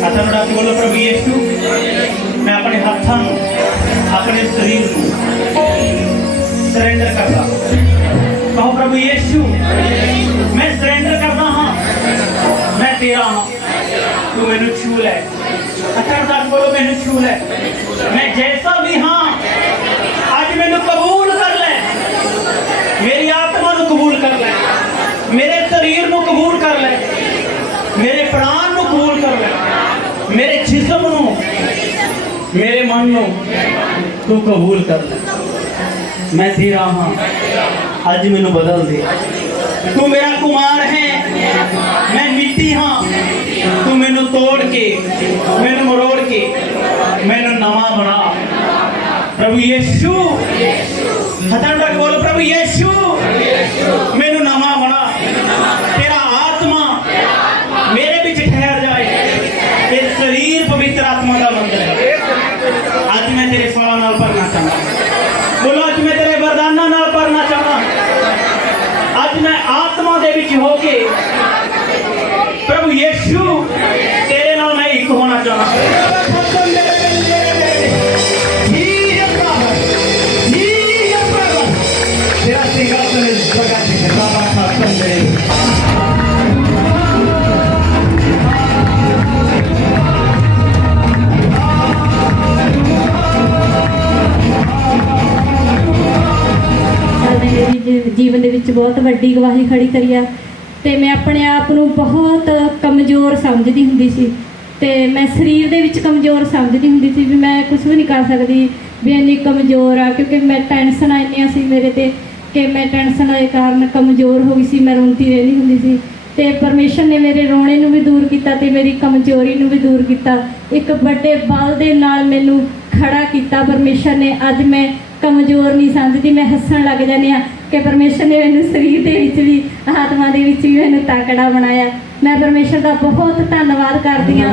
हथों उठा के बोलो प्रभु यीशु मैं अपने हाथों अपने शरीर को सरेंडर करता। कहो प्रभु यीशु मैं सरेंडर करता हाँ, मैं तेरा हाँ, तू मैनू छू ले। हथों उठा के बोलो मैनू छू ले। मैं जैसा भी हाँ आज मैनू कबूल कर ले। मेरी आत्मा को कबूल कर ले, मेरे शरीर को कबूल कर ले, मेरे प्राण को कबूल कर ले, मेरे जिस्म को, मेरे मन को तू कबूल कर ले। मैं तेरा हाँ, आज मैनू बदल दे। तू मेरा कुमार है, मैं मिट्टी हाँ, तू मैनू तोड़ के मैनू मरोड़ के मैनू नवा बना। प्रभु यीशु हथों उठा के बोलो प्रभु यीशु मैनू नवा बना। तेरा आत्मा मेरे बीच ठहर जाए। तेरा शरीर पवित्र आत्मा का मंदिर है। आज मैं तेरे फलों नाल भरना चाहता। बोलो आज मैं तेरे वरदाना नाल भरना चाहता। आज मैं आत्मा दे विच होके प्रभु यीशु तेरे नाल मैं एक होना चाहता। तेरा सिंहासन इस जगह पे है। बाबा का संदेश जीवन ਦੇ ਵਿੱਚ बहुत ਵੱਡੀ ਗਵਾਹੀ ਖੜੀ ਕਰੀ ਆ ਤੇ ਮੈਂ ਆਪਣੇ ਆਪ ਨੂੰ ਬਹੁਤ ਕਮਜ਼ੋਰ ਸਮਝਦੀ ਹੁੰਦੀ ਸੀ ਤੇ ਮੈਂ ਸਰੀਰ ਦੇ ਵਿੱਚ ਕਮਜ਼ੋਰ ਸਮਝਦੀ ਹੁੰਦੀ ਸੀ ਵੀ ਮੈਂ ਕੁਝ ਵੀ ਨਹੀਂ ਕਰ ਸਕਦੀ ਵੀ ਇੰਨੀ ਕਮਜ਼ੋਰ ਆ ਕਿਉਂਕਿ ਮੈਂ ਟੈਨਸ਼ਨਾਂ ਇੰਨੀਆਂ ਸੀ ਮੇਰੇ ਤੇ ਕਿ ਮੈਂ ਟੈਨਸ਼ਨ ਦੇ ਕਾਰਨ ਕਮਜ਼ੋਰ ਹੋ ਗਈ ਸੀ। ਮੈਂ ਰੋਂਦੀ ਰਹਿੰਦੀ ਹੁੰਦੀ ਸੀ ਤੇ ਪਰਮੇਸ਼ਰ ਨੇ ਮੇਰੇ ਰੋਣੇ ਨੂੰ ਵੀ ਦੂਰ ਕੀਤਾ ਤੇ ਮੇਰੀ ਕਮਜ਼ੋਰੀ ਨੂੰ ਵੀ ਦੂਰ ਕੀਤਾ। ਇੱਕ ਵੱਡੇ ਬਲ ਦੇ ਨਾਲ ਮੈਨੂੰ ਖੜਾ ਕੀਤਾ ਪਰਮੇਸ਼ਰ ਨੇ। ਅੱਜ ਮੈਂ ਕਮਜ਼ੋਰ ਨਹੀਂ ਸਮਝਦੀ, ਮੈਂ ਹੱਸਣ ਲੱਗ ਜਾਂਦੀ ਹਾਂ ਕਿ ਪਰਮੇਸ਼ਰ ਨੇ ਮੈਨੂੰ ਸਰੀਰ ਦੇ ਵਿੱਚ ਵੀ ਆਤਮਾ ਦੇ ਵਿੱਚ ਵੀ ਮੈਨੂੰ ਤਾਕੜਾ ਬਣਾਇਆ। ਮੈਂ ਪਰਮੇਸ਼ਰ ਦਾ ਬਹੁਤ ਧੰਨਵਾਦ ਕਰਦੀ ਹਾਂ।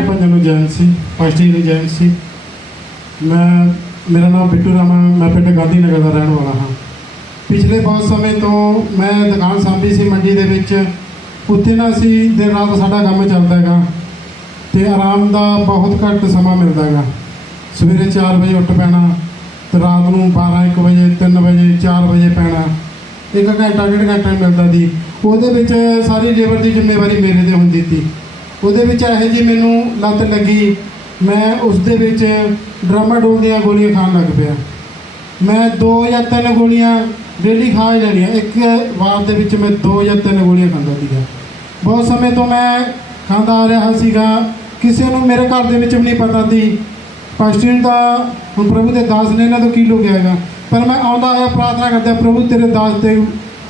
मेरा नाम बिट्टू रामा, मैं पिंड गांधी नगर का रहने वाला हाँ। पिछले बहुत समय तो मैं दुकान सांभी सी मंडी दे विच। उत्थे ना असी दिन रात साडा काम चलदा हैगा ते आराम का बहुत घट समा मिलता हैगा। सवेरे 4 बजे उठ पैना तो रात को 12-1 बजे 3 बजे 4 बजे पैना। 1 घंटा 1.5 घंटा मिलता सी। ਉਹਦੇ ਵਿੱਚ सारी लेबर की जिम्मेवारी मेरे ते हुंदी सी। ਉਹਦੇ ਵਿੱਚ ਇਹੋ जी मैनू लत लगी, मैं उस दे विच ड्रामाडोल दी गोलियां खान लग पिया। मैं 2 या 3 गोलियां डेली खा ही लैनियां। एक वार दे विच मैं 2 या 3 गोलियां खांदा सीगा। बहुत समय तो मैं खांदा आ रहा सीगा। किसी नूं मेरे घर दे विच भी नहीं पता सी। पास्टर दा हुण प्रभु दे दास ने इन्हां तों की लुकिया हैगा, पर मैं आउंदा होया प्रार्थना करदा प्रभु तेरे दास ते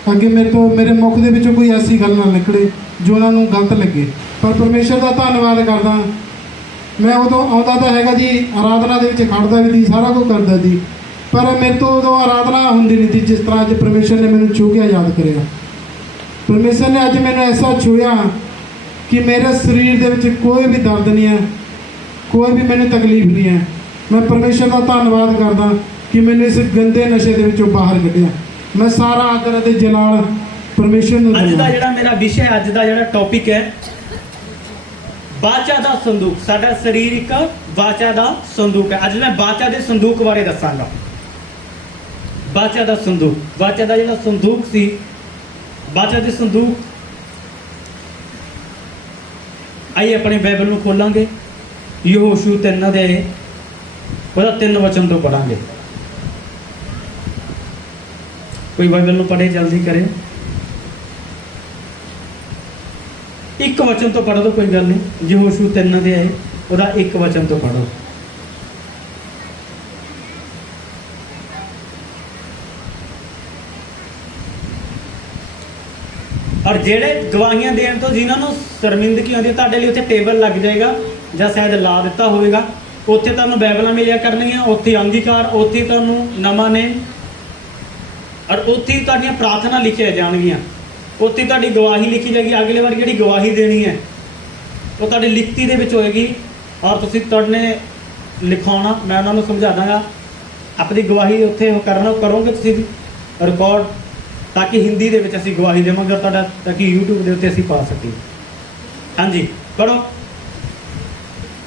अगे मेरे मुख दे विचों कोई ऐसी गल ना निकले जो उन्हां नूं गलत लगे। पर परमेश्वर का धन्नवाद करदा। मैं उदों आउंदा तो हैगा जी, आराधना दे विच खड़दा भी सी, सारा कुछ करदा सी, पर मेरे तो उदों आराधना हुंदी नहीं थी जिस तरह अज परमेश्वर ने मैनूं छू के आज़ाद करिया। परमेश्वर ने अज मैनूं ऐसा छूया कि मेरे शरीर दे विच कोई भी दर्द नहीं है, कोई भी मैनूं तकलीफ नहीं है। मैं परमेश्वर का धन्नवाद करदा कि मैनूं इस गंदे नशे दे विचों बाहर कढिया। मैं सारा आदर ते जलाल परमेश्वर नूं अज दा जिहड़ा मेरा विषय, अज दा जिहड़ा टॉपिक है वाचा दा संदूक। साडा शरीर एक वाचा दा संदूक है। अज मैं वाचा दे संदूक बारे दसांगा। वाचा दा संदूक, वाचा दा जिहड़ा संदूक सी, वाचा दे संदूक आइए अपने बाइबल नूं खोलांगे। यहोशू 3 दे ਉਹਦਾ 3 वचन तो पढ़ांगे। कोई बाइबल नूं पढ़े जल्दी करे। 1 वचन तो पढ़ दो, कोई गल नहीं। यहोशू 3 दे आए ਉਹਦਾ 1 वचन तो पढ़ो। और ਜਿਹੜੇ ਗਵਾਹੀਆਂ ਦੇਣ ਤੋਂ ਜਿਨ੍ਹਾਂ ਨੂੰ ਸ਼ਰਮਿੰਦਗੀ ਆਉਂਦੀ, ਤੁਹਾਡੇ ਲਈ ਉੱਥੇ ਟੇਬਲ ਲੱਗ ਜਾਏਗਾ ਜਾਂ ਸ਼ਾਇਦ ਲਾ ਦਿੱਤਾ ਹੋਵੇਗਾ। ਉੱਥੇ ਤੁਹਾਨੂੰ ਬਾਈਬਲਾਂ ਮਿਲਿਆ ਕਰਨਗੀਆਂ, ਉੱਥੇ ਅੰਗੀਕਾਰ, ਉੱਥੇ ਤੁਹਾਨੂੰ ਨਵਾਂ ਨੇਮ ਔਰ ਉੱਥੇ ਤੁਹਾਡੀਆਂ ਪ੍ਰਾਰਥਨਾ ਲਿਖੀਆਂ ਜਾਣਗੀਆਂ। ਉੱਥੇ ਤੁਹਾਡੀ ਗਵਾਹੀ ਲਿਖੀ ਜਾਏਗੀ। ਅਗਲੇ ਵਾਰ ਜਿਹੜੀ ਗਵਾਹੀ ਦੇਣੀ ਹੈ ਉਹ ਤੁਹਾਡੀ ਲਿਖਤੀ ਦੇ ਵਿੱਚ ਹੋਏਗੀ ਔਰ ਤੁਸੀਂ ਤੁਹਾਡੇ ਲਿਖਾਉਣਾ। ਮੈਂ ਉਹਨਾਂ ਨੂੰ ਸਮਝਾ ਦਾਂਗਾ ਆਪਣੀ ਗਵਾਹੀ ਉੱਥੇ ਕਰੋਗੇ ਤੁਸੀਂ ਰਿਕਾਰਡ, ਤਾਂ ਕਿ ਹਿੰਦੀ ਦੇ ਵਿੱਚ ਅਸੀਂ ਗਵਾਹੀ ਦੇਵਾਂਗੇ ਤੁਹਾਡਾ, ਤਾਂ ਕਿ YouTube ਦੇ ਉੱਤੇ ਅਸੀਂ ਪਾ ਸਕੀਏ। ਹਾਂਜੀ ਪੜ੍ਹੋ।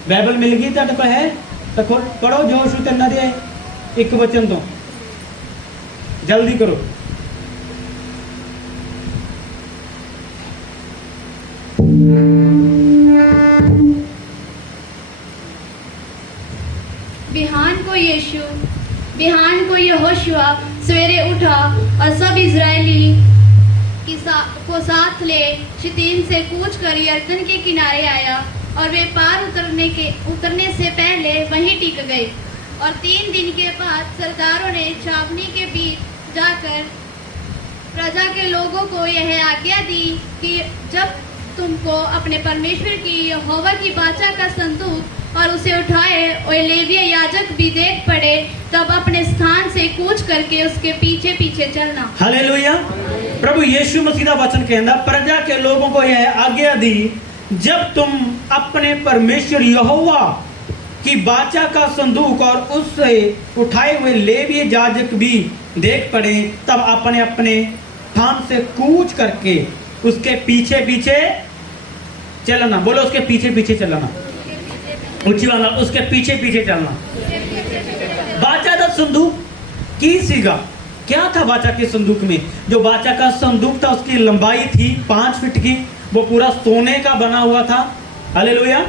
बाइबल मिल गई तुहाडे कोल है तो पढ़ो यहोशू 3 अध्याय 1 वचन तो जल्दी करो। बिहान को यहोशुआ सवेरे उठा और सब इजरायली को साथ ले शितीम से कूच कर यरदन के किनारे आया और वे पार उतरने से पहले वहीं टिक गए। और 3 दिन के बाद सरदारों ने छावनी के बीच जाकर प्रजा के लोगों को यह आज्ञा दी कि जब तुमको अपने परमेश्वर की यहोवा की वाचा का संदूक और उसे उठाए और लेवीय याजक भी देख पड़े, तब अपने स्थान से कूच करके उसके पीछे पीछे चलना। हालेलुया। प्रभु यीशु मसीह का वचन कहना, प्रजा के लोगों को यह आज्ञा दी, जब तुम अपने परमेश्वर यहोवा की वाचा का संदूक और उससे उठाए हुए लेवीय याजक भी देख पड़े, तब अपने अपने स्थान से कूच करके उसके पीछे पीछे चलना। बोलो, उसके पीछे पीछे चलना। ऊंची वाला, उसके पीछे पीछे चलना। वाचा का संदूक की सीगा क्या था? वाचा के संदूक में जो वाचा का संदूक था उसकी लंबाई थी 5 फीट की, वो पूरा सोने का बना हुआ था। हालेलुया।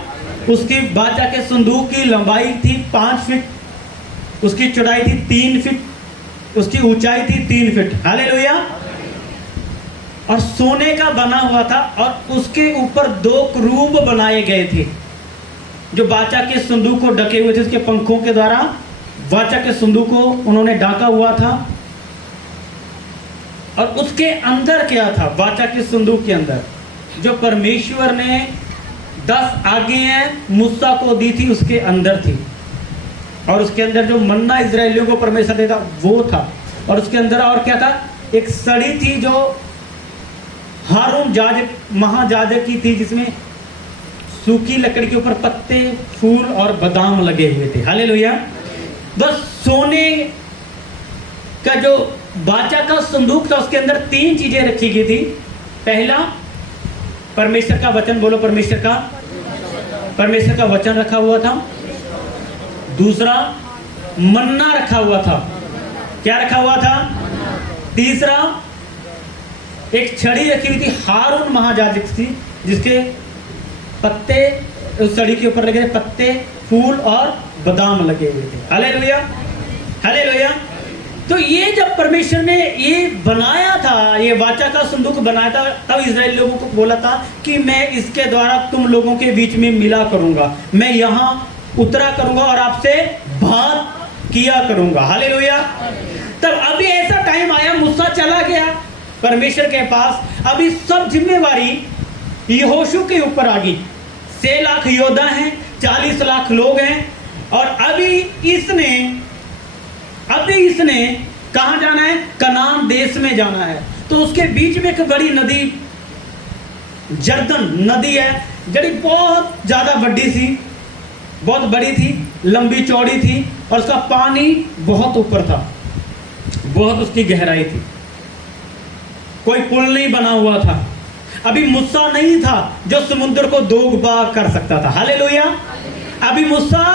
उसकी वाचा के संदूक की लंबाई थी 5 फीट, उसकी चौड़ाई थी 3 फीट, उसकी ऊंचाई थी 3 फीट। हालेलुया। और सोने का बना हुआ था और उसके ऊपर 2 क्रूब बनाए गए थे जो वाचा के संदूक को ढके हुए थे। उसके पंखों के द्वारा वाचा के संदूक को उन्होंने ढका हुआ था। और उसके अंदर क्या था? वाचा के संदूक के अंदर जो परमेश्वर ने 10 आज्ञाएं मूसा को दी थी उसके अंदर थी। और उसके अंदर जो मन्ना इजरायलियों को परमेश्वर देता वो था। और उसके अंदर और क्या था? एक सड़ी थी जो हारून याजक महायाजक की थी, जिसमें सूखी लकड़ी के ऊपर पत्ते, फूल और बादाम लगे हुए थे। हालेलुया। बस सोने का जो वाचा का संदूक था उसके अंदर 3 चीजें रखी गई थी। पहला, परमेश्वर का वचन। बोलो, परमेश्वर का वचन रखा हुआ था। दूसरा, मन्ना रखा हुआ था। क्या रखा हुआ था? तीसरा, एक छड़ी रखी हुई थी, हारून महायाजक थी, जिसके पत्ते उस छड़ी के ऊपर लगे थे, पत्ते, फूल और बादाम लगे हुए थे। Hallelujah, hallelujah. तो ये जब परमेश्वर ने ये बनाया था, ये वाचा का संदूक बनाया था, तब इजराइल लोगों को बोला था कि मैं इसके द्वारा तुम लोगों के बीच में मिला करूंगा, मैं यहाँ उतरा करूंगा और आपसे बात किया करूंगा। हालेलुया। तब अभी ऐसा टाइम आया, मूसा चला गया परमेश्वर के पास। अभी सब जिम्मेवारी यहोशू के ऊपर आ गई। 6 लाख योद्धा हैं, 40 लाख लोग हैं। और अभी इसने कहां जाना है? कनान देश में जाना है। तो उसके बीच में एक बड़ी नदी, यरदन नदी है, जड़ी बहुत ज्यादा बड़ी सी, बहुत बड़ी थी, लंबी चौड़ी थी और उसका पानी बहुत ऊपर था, बहुत उसकी गहराई थी। कोई पुल नहीं बना हुआ था। अभी मूसा नहीं था जो समुद्र को 2 भाग कर सकता था। हालेलुया। अभी मूसा,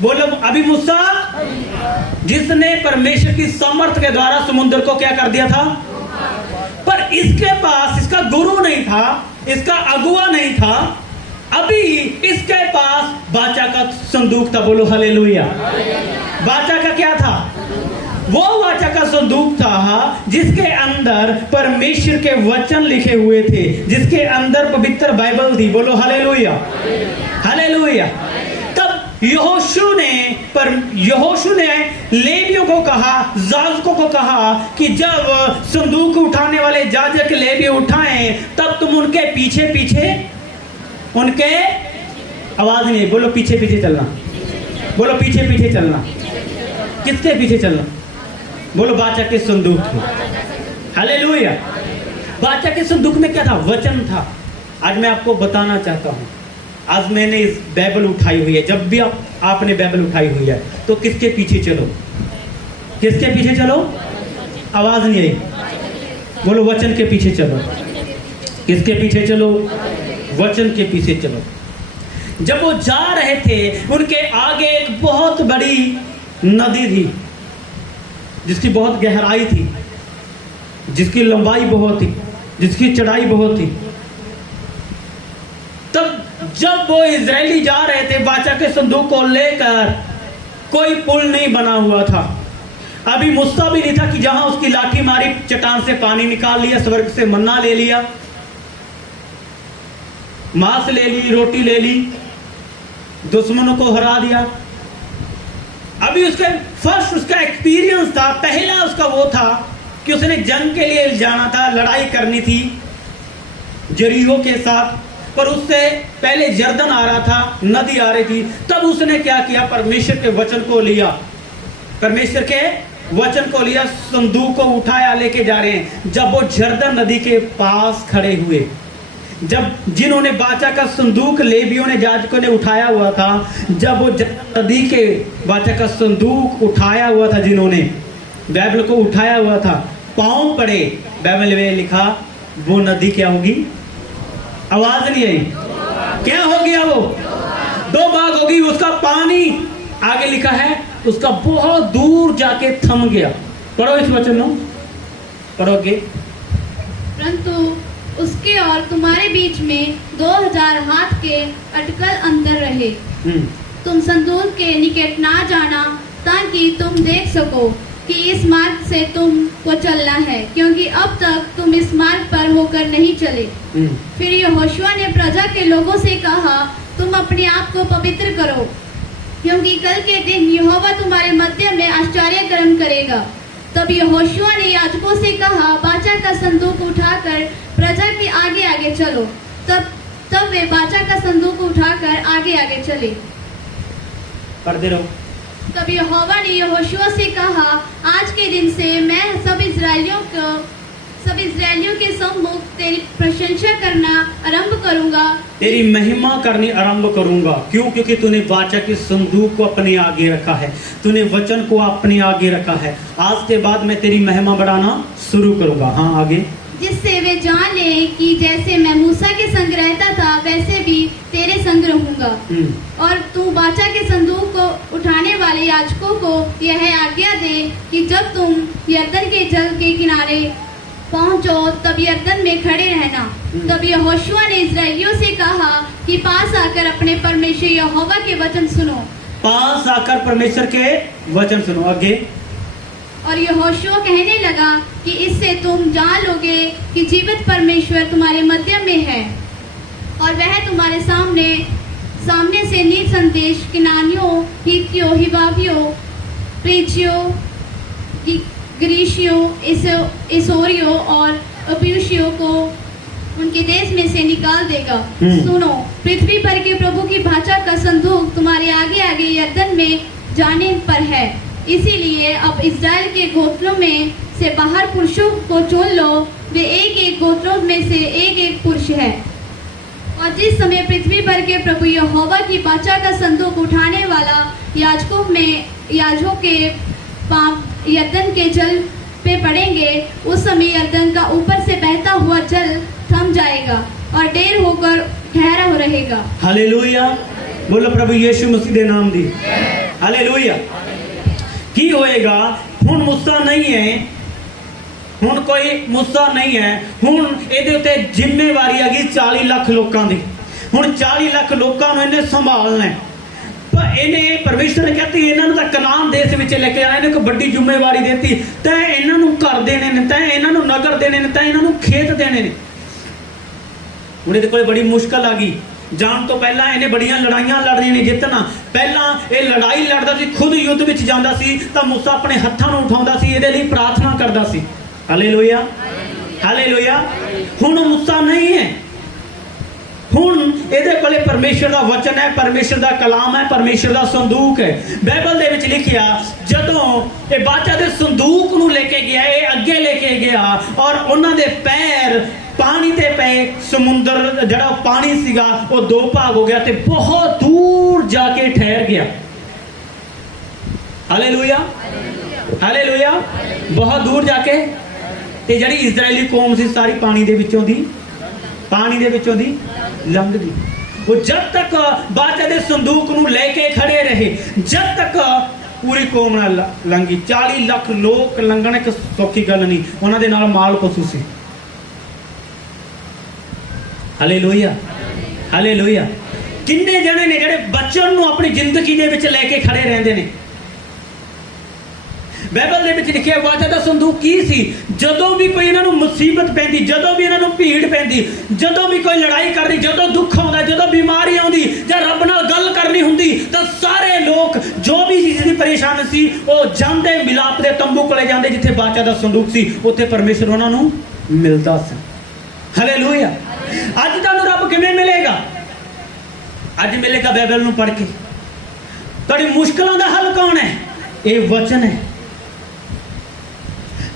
बोलो, अभी मूसा जिसने परमेश्वर की सामर्थ के द्वारा समुद्र को क्या कर दिया था। पर इसके पास इसका गुरु नहीं था, इसका अगुआ नहीं था। अभी इसके पास वाचा का संदूक था। बोलो हालेलुया। वाचा का क्या था? वो वाचा का संदूक था जिसके अंदर परमेश्वर के वचन लिखे हुए थे, जिसके अंदर पवित्र बाइबल थी। बोलो हालेलुया, हालेलुया। तब यहोशू ने लेवियों को कहा, याजकों को कहा कि जब संदूक उठाने वाले याजक लेवी उठाएं, तब तुम उनके पीछे पीछे, उनके, आवाज नहीं, बोलो पीछे पीछे चलना। बोलो पीछे पीछे चलना। किसके पीछे चलना? बोलो वाचा के संदूक में। हालेलुया। वाचा के संदूक में क्या था? वचन था। आज मैं आपको बताना चाहता हूं, आज मैंने इस बाइबल उठाई हुई है। जब भी आपने बाइबल उठाई हुई है तो किसके पीछे चलो? किसके पीछे चलो? आवाज नहीं आई। बोलो वचन के पीछे चलो। किसके पीछे चलो? वचन के पीछे चलो। जब वो जा रहे थे उनके आगे एक बहुत बड़ी नदी थी, जिसकी बहुत गहराई थी, जिसकी लंबाई बहुत थी, जिसकी चढ़ाई बहुत थी। तब जब वो इजरायली जा रहे थे बाचा के संदूक को लेकर, कोई पुल नहीं बना हुआ था, अभी मूसा भी नहीं था कि जहां उसकी लाठी मारी चट्टान से पानी निकाल लिया, स्वर्ग से मन्ना ले लिया, मांस ले ली, रोटी ले ली, दुश्मनों को हरा दिया। अभी उसका एक्सपीरियंस था, पहला उसका वो था कि उसने जंग के लिए जाना था, लड़ाई करनी थी जरीहो के साथ, पर उससे पहले यरदन आ रहा था, नदी आ रही थी। तब उसने क्या किया, परमेश्वर के वचन को लिया, परमेश्वर के वचन को लिया, संदूक को उठाया, लेके जा रहे हैं। जब वो यरदन नदी के पास खड़े हुए, जब जिन्होंने बाचा का संदूक लेवियों ने, याजकों ने उठाया हुआ था, जब वो यरदन नदी के बाचा का संदूक उठाया हुआ था, जिन्होंने बाइबल को उठाया हुआ था, पांव पड़े, बाइबल में लिखा वो नदी क्या होगी, आवाज नहीं आई, क्या हो गया, वो दो भाग होगी, उसका पानी आगे लिखा है उसका बहुत दूर जाके थम गया। पढ़ो इस वचन को, पढ़ोगे। परंतु उसके और तुम्हारे बीच में 2000 हाथ के अटकल अंतर रहे। तुम संदूक के निकट ना जाना, ताकि तुम देख सको कि इस मार्ग से तुमको चलना है, क्योंकि अब तक तुम इस मार्ग पर होकर नहीं चले। फिर यहोशुआ ने प्रजा के लोगों से कहा, तुम अपने आप को पवित्र करो, क्योंकि कल के दिन यहोवा तुम्हारे मध्य में आश्चर्य कर्म करेगा। तब यहोशुआ ने याजकों से कहा, बाचा का संदूक उठाकर प्रजा के आगे आगे चलो। तब वे बाचा का संदूक उठाकर आगे आगे चले। पढ़ते रहो। तब यहोवा ने यहोशुआ से कहा, आज के दिन से मैं सब इस्राएलियों के सम्मुख तेरी प्रशंसा करना आरंभ करूंगा, तेरी महिमा करनी आरंभ करूंगा। क्यों? क्योंकि तूने वाचा के संदूक को अपने आगे रखा है, तूने वचन को अपने आगे रखा है। आज के बाद मैं तेरी महिमा बढ़ाना शुरू करूंगा। हाँ, आगे। जिससे वे जान ले कि जैसे मैं मूसा के संग रहता था, वैसे भी तेरे संग रहूंगा। और तू बाचा के संदूक को उठाने वाले याजकों को यह आज्ञा दे कि जब तुम यरदन के जल के किनारे पहुंचो, तब यरदन में खड़े रहना। तब यहोशुआ ने इस्राएलियों से कहा कि पास आकर अपने परमेश्वर यहोवा के वचन सुनो। पास आकर परमेश्वर के वचन सुनो। आगे। और यहोशुआ कहने लगा कि इससे तुम जान लोगे कि जीवित परमेश्वर तुम्हारे मध्य में है, और वह तुम्हारे सामने से निसंदेश किनानियों, हित्तियों, हिवावियों, प्रिजियों, ग्रीशियों, इशोरियों और अप्यूशियों को उनके देश में से निकाल देगा। सुनो, पृथ्वी पर के प्रभु की भाषा का संदूक तुम्हारे आगे आगे यरदन में जाने पर है। इसीलिए अब इस्राएल के गोत्रों में से बाहर पुरुषों को चुन लो, वे एक एक गोत्रों में से एक एक पुरुष है। और जिस समय पृथ्वी पर के प्रभु यहोवा की वाचा का संदूक उठाने वाला याजकों के पांव यरदन के जल पे पड़ेंगे, उस समय यरदन का ऊपर से बहता हुआ जल थम जाएगा और ढेर होकर ठहरा हो रहेगा। हालेलुया। बोलो प्रभु यीशु मसीह दे नाम दी। हालेलुया। की होएगा हुन मूसा नहीं है, हुन कोई मूसा नहीं है, हुन ਇਹਦੇ ਉੱਤੇ ਜ਼ਿੰਮੇਵਾਰੀ ਆ ਗਈ 40 ਲੱਖ ਲੋਕਾਂ ਦੀ। ਹੁਣ 40 ਲੱਖ ਲੋਕਾਂ ਨੂੰ ਇਹਨੇ ਸੰਭਾਲਣਾ ਹੈ। ਪਰ ਇਹਨੇ ਪਰਮੇਸ਼ਰ ਨੇ ਕਹਿੰਦੀ ਇਹਨਾਂ ਨੂੰ ਤਾਂ ਕਨਾਨ ਦੇਸ਼ ਵਿੱਚ ਲੈ ਕੇ ਆਇਆ, ਇਹਨੇ ਇੱਕ ਵੱਡੀ ਜ਼ਿੰਮੇਵਾਰੀ ਦਿੱਤੀ, ਤਾਂ ਇਹਨਾਂ ਨੂੰ ਘਰ ਦੇਣੇ ਨੇ, ਤਾਂ ਇਹਨਾਂ ਨੂੰ ਨਗਰ ਦੇਣੇ ਨੇ, ਤਾਂ ਇਹਨਾਂ ਨੂੰ ਖੇਤ ਦੇਣੇ ਨੇ। ਹੁਣ ਇਹਦੇ ਕੋਲੇ ਬੜੀ ਮੁਸ਼ਕਲ ਆ ਗਈ। ਜਾਣ ਤੋਂ ਪਹਿਲਾਂ ਇਹਨੇ ਬੜੀਆਂ ਲੜਾਈਆਂ ਲੜਨੀਆਂ ਨੇ, ਜਿੱਤਣਾ। ਪਹਿਲਾਂ ਇਹ ਲੜਾਈ ਲੜਦਾ ਸੀ, ਖੁਦ ਯੁੱਧ ਵਿੱਚ ਜਾਂਦਾ ਸੀ, ਤਾਂ मूसा ਆਪਣੇ ਹੱਥਾਂ ਨੂੰ ਉਠਾਉਂਦਾ ਸੀ, ਇਹਦੇ ਲਈ ਪ੍ਰਾਰਥਨਾ ਕਰਦਾ ਸੀ। Hallelujah, hallelujah. हुण मूसा नहीं है, हुण ਇਹਦੇ ਕੋਲੇ ਪਰਮੇਸ਼ਰ ਦਾ ਵਚਨ ਹੈ, ਪਰਮੇਸ਼ਰ ਦਾ ਕਲਾਮ ਹੈ, ਪਰਮੇਸ਼ਰ ਦਾ ਸੰਦੂਕ ਹੈ। ਬਾਈਬਲ ਦੇ ਵਿੱਚ ਲਿਖਿਆ ਜਦੋਂ ਇਹ ਬਾਚਾ ਦੇ ਸੰਦੂਕ ਨੂੰ ਲੈ ਕੇ ਗਿਆ, ਇਹ ਅੱਗੇ ਲੈ ਕੇ ਗਿਆ ਔਰ ਉਹਨਾਂ ਦੇ ਪੈਰ ਪਾਣੀ ਤੇ ਪਏ। ਸਮੁੰਦਰ ਜਿਹੜਾ ਪਾਣੀ ਸੀਗਾ ਉਹ ਦੋ ਭਾਗ ਹੋ ਗਿਆ ਤੇ ਬਹੁਤ ਦੂਰ ਜਾ ਕੇ ਠਹਿਰ ਗਿਆ। Hallelujah, hallelujah. ਬਹੁਤ ਦੂਰ ਜਾ ਕੇ ਤੇ ਜਿਹੜੀ ਇਜ਼ਰਾਈਲੀ ਕੌਮ ਸੀ ਸਾਰੀ ਪਾਣੀ ਦੇ ਵਿੱਚੋਂ ਦੀ ਲੰਘ ਗਈ। वो जब तक बादशाह दे संदूक नूं लेके खड़े रहे, जब तक पूरी कौम ना लंघी। 40 लाख लोग लंघण एक सौखी गल नहीं, उन्हां दे नाल माल पशु सी। Hallelujah, hallelujah. किन्ने जने ने जिहड़े बचन नूं अपनी जिंदगी दे विच लेके खड़े रहंदे ने। बाइबल दे विच लिखिआ वाचा दा संदूक की सी, जदों भी कोई इन्हां नूं मुसीबत पैंदी, जदों भी इन्हां नूं भीड़ पैंदी, जदों भी कोई लड़ाई करनी, जदों दुख आउंदा, जदों बीमारी आउंदी जां रब नाल गल करनी हुंदी, तां सारे लोग जो भी चीज़ दी परेशान सी वो जांदे मिलाप दे तंबू कोले जांदे जिथे वाचा दा संदूक सी, उत्थे परमेश्वर उन्हां नूं मिलदा सी। हालेलुया। अज तुहानूं रब किवें मिलेगा? अज मिलेगा बाइबल नूं पढ़ के। तुहाडी मुश्किलां दा हल कौन है? ये वचन है।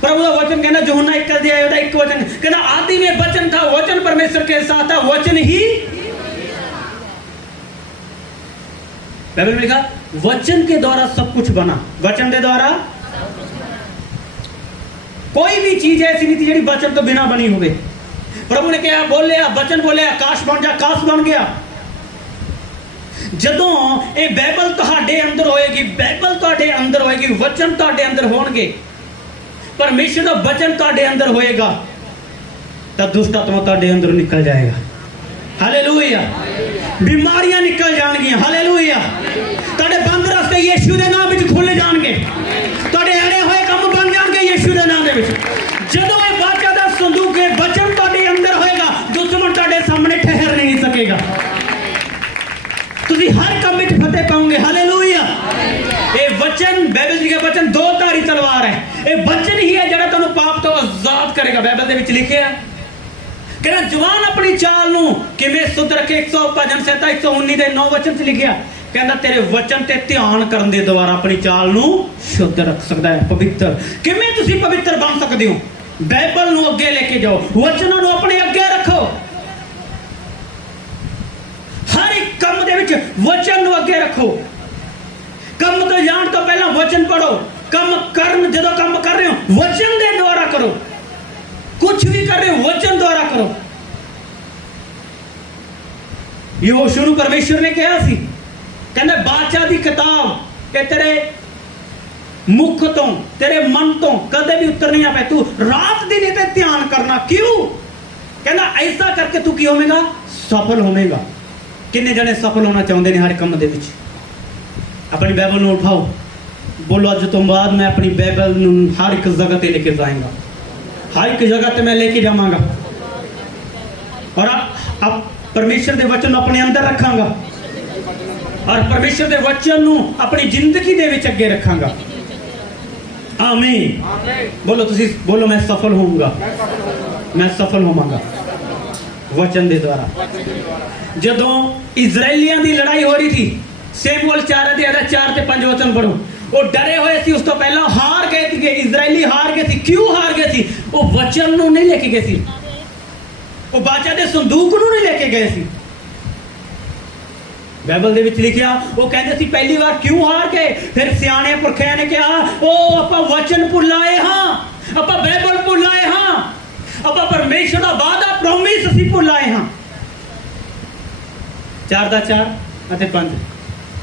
प्रभु का वचन कहना यूहन्ना 1 अध्याय का 1 वचन कहना आदि में वचन था, वचन परमेश्वर के साथ था, वचन ही बाइबल में लिखा वचन के द्वारा सब कुछ बना। वचन के द्वारा कोई भी चीज ऐसी नहीं थी जी वचन तो बिना बनी हुए। प्रभु ने कहा बोले वचन बोले आकाश बन जा, आकाश बन गया। जदों ये बाइबल तुहाडे अंदर होएगी, बाइबल तुहाडे अंदर होएगी, वचन तुहाडे अंदर होणगे, परमेश्वर का वचन तुहाडे अंदर होएगा, तो दुष्ट आत्मा तुहाडे अंदर निकल जाएगा। हालेलुया। बीमारियां निकल जाएंगियां। हालेलुया। तुहाडे बंद रास्ते यीशु दे नाम विच खुल जाणगे, तुहाडे अड़े होए काम बन जाणगे यीशु दे नाम दे विच। जदों ये वाचा दा संदूक है वचन तुहाडे अंदर होएगा, दुश्मन तुहाडे सामने ठहर नहीं सकेगा। तुसी हर काम विच फतेह पाओगे। हालेलुया। ये वचन बाइबल के वचन दो धारी तलवार है। ये वचन ही है जिहड़ा तुहानूं पाप तो आजाद करेगा। बाइबल दे विच लिखिआ कहना जवान अपनी चाल नूं किवें सुध रखे। 100 भजन संहिता 119 दे 9 वचन च लिखिआ कहना तेरे वचन ते ध्यान करन दे द्वारा अपनी चाल नूं शुद्ध रख सकदा है, पवित्र। किवें तुसीं पवित्र बन सकदे हो? बाइबल नूं अगे लेके जाओ, वचनां नूं अपने अगे रखो। हर एक काम दे विच वचन नूं अगे रखो। कम तो जान तो पहला वचन पढ़ो। कम करन जदों कम कर रहे हो वचन दे द्वारा करो। कुछ भी कर रहे हो वचन द्वारा करो। यहोशू नूं परमेश्वर ने कहा सी कहंदे बादशाह दी किताब ये तेरे मुख तो तेरे मन तो कदे भी उतर नहीं आवे, तू रात दिन इते ध्यान करना। क्यों? कहना ऐसा करके तू की होवेगा? सफल होवेगा। किन्ने जने सफल होना चाहते हैं हर काम दे विच? अपनी बाइबल नूं उठाओ, बोलो अज तो बाद मैं अपनी बाइबल नूं हर एक जगह ते लेके जाऊंगा, हर एक जगह ते मैं लेके जावांगा और अब परमेश्वर दे वचन अपने अंदर रखांगा और परमेश्वर दे वचन नूं अपनी जिंदगी दे विच अगे रखांगा। आमीन। बोलो तुसी बोलो मैं सफल होऊंगा, मैं सफल होवांगा वचन दे द्वारा। जदों इजराइलियां दी लड़ाई हो रही थी, शमूएल 4 अध्याय 4 ते 5 वचन पढ़ो। वो डरे हुए सी, उस तो पहला हार गए थे। इजराइली हार गए थे। क्यों हार गए थे? वो वचन नूं नहीं लेके गए सी, वो बादशाह दे संदूक नूं नहीं लेके गए सी। बाइबल दे विच लिखिआ वो कहंदे सी पहली बार क्यों हार गए? फिर सियाणे पुरखिਆਂ ने कहा ओ आपां वचन भुल आए हां, आपां बाइबल भुल आए हां, आपां परमेश्वर दा वादा प्रॉमिस ਅਸੀਂ भुल आए हां। 4:4 ਅਤੇ 5।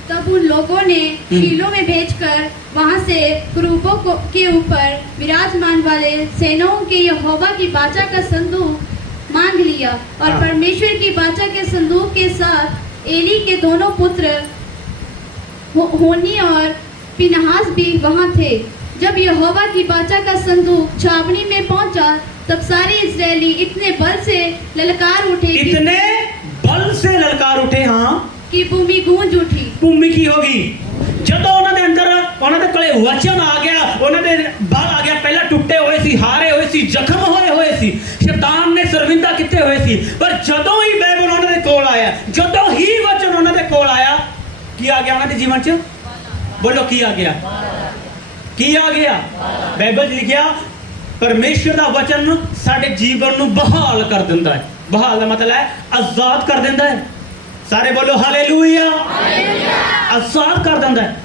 तब उन लोगों ने शीलो में भेजकर वहां से क्रूबों के ऊपर विराजमान वाले सेनाओं के यहोवा की बाचा का संदूक मांग लिया और परमेश्वर की बाचा के संदूक के साथ एली के दोनों पुत्र होनी और पिनहास भी वहां थे। जब यहोवा की बाचा का संदूक छावनी में पहुंचा तब सारे इजरायली इतने बल से ललकार उठे, इतने बल से ललकार उठे हाँ कि भूमि गूंज उठी। भूमि की होगी जदों उन्होंने अंदर उन्होंने कोले वचन आ गया, उन्होंने बल आ गया। पहला टुटे हुए सी, हारे हुए सी, जख्म होए सी, शैतान ने शर्मिंदा किते हुए सी। पर जदों ही बाइबल उन्होंने कोल आया, जदों ही वचन उन्होंने कोल आया, की आ गया उन्होंने जीवन च? बोलो की आ गया? की आ गया? बाइबल लिखिया परमेश्वर दा वचन साडे जीवन नूं बहाल कर दिंदा है। बहाल दा मतलब है आजाद कर दिंदा है। सारे बोलो हालेलुया। आजाद कर दिंदा है।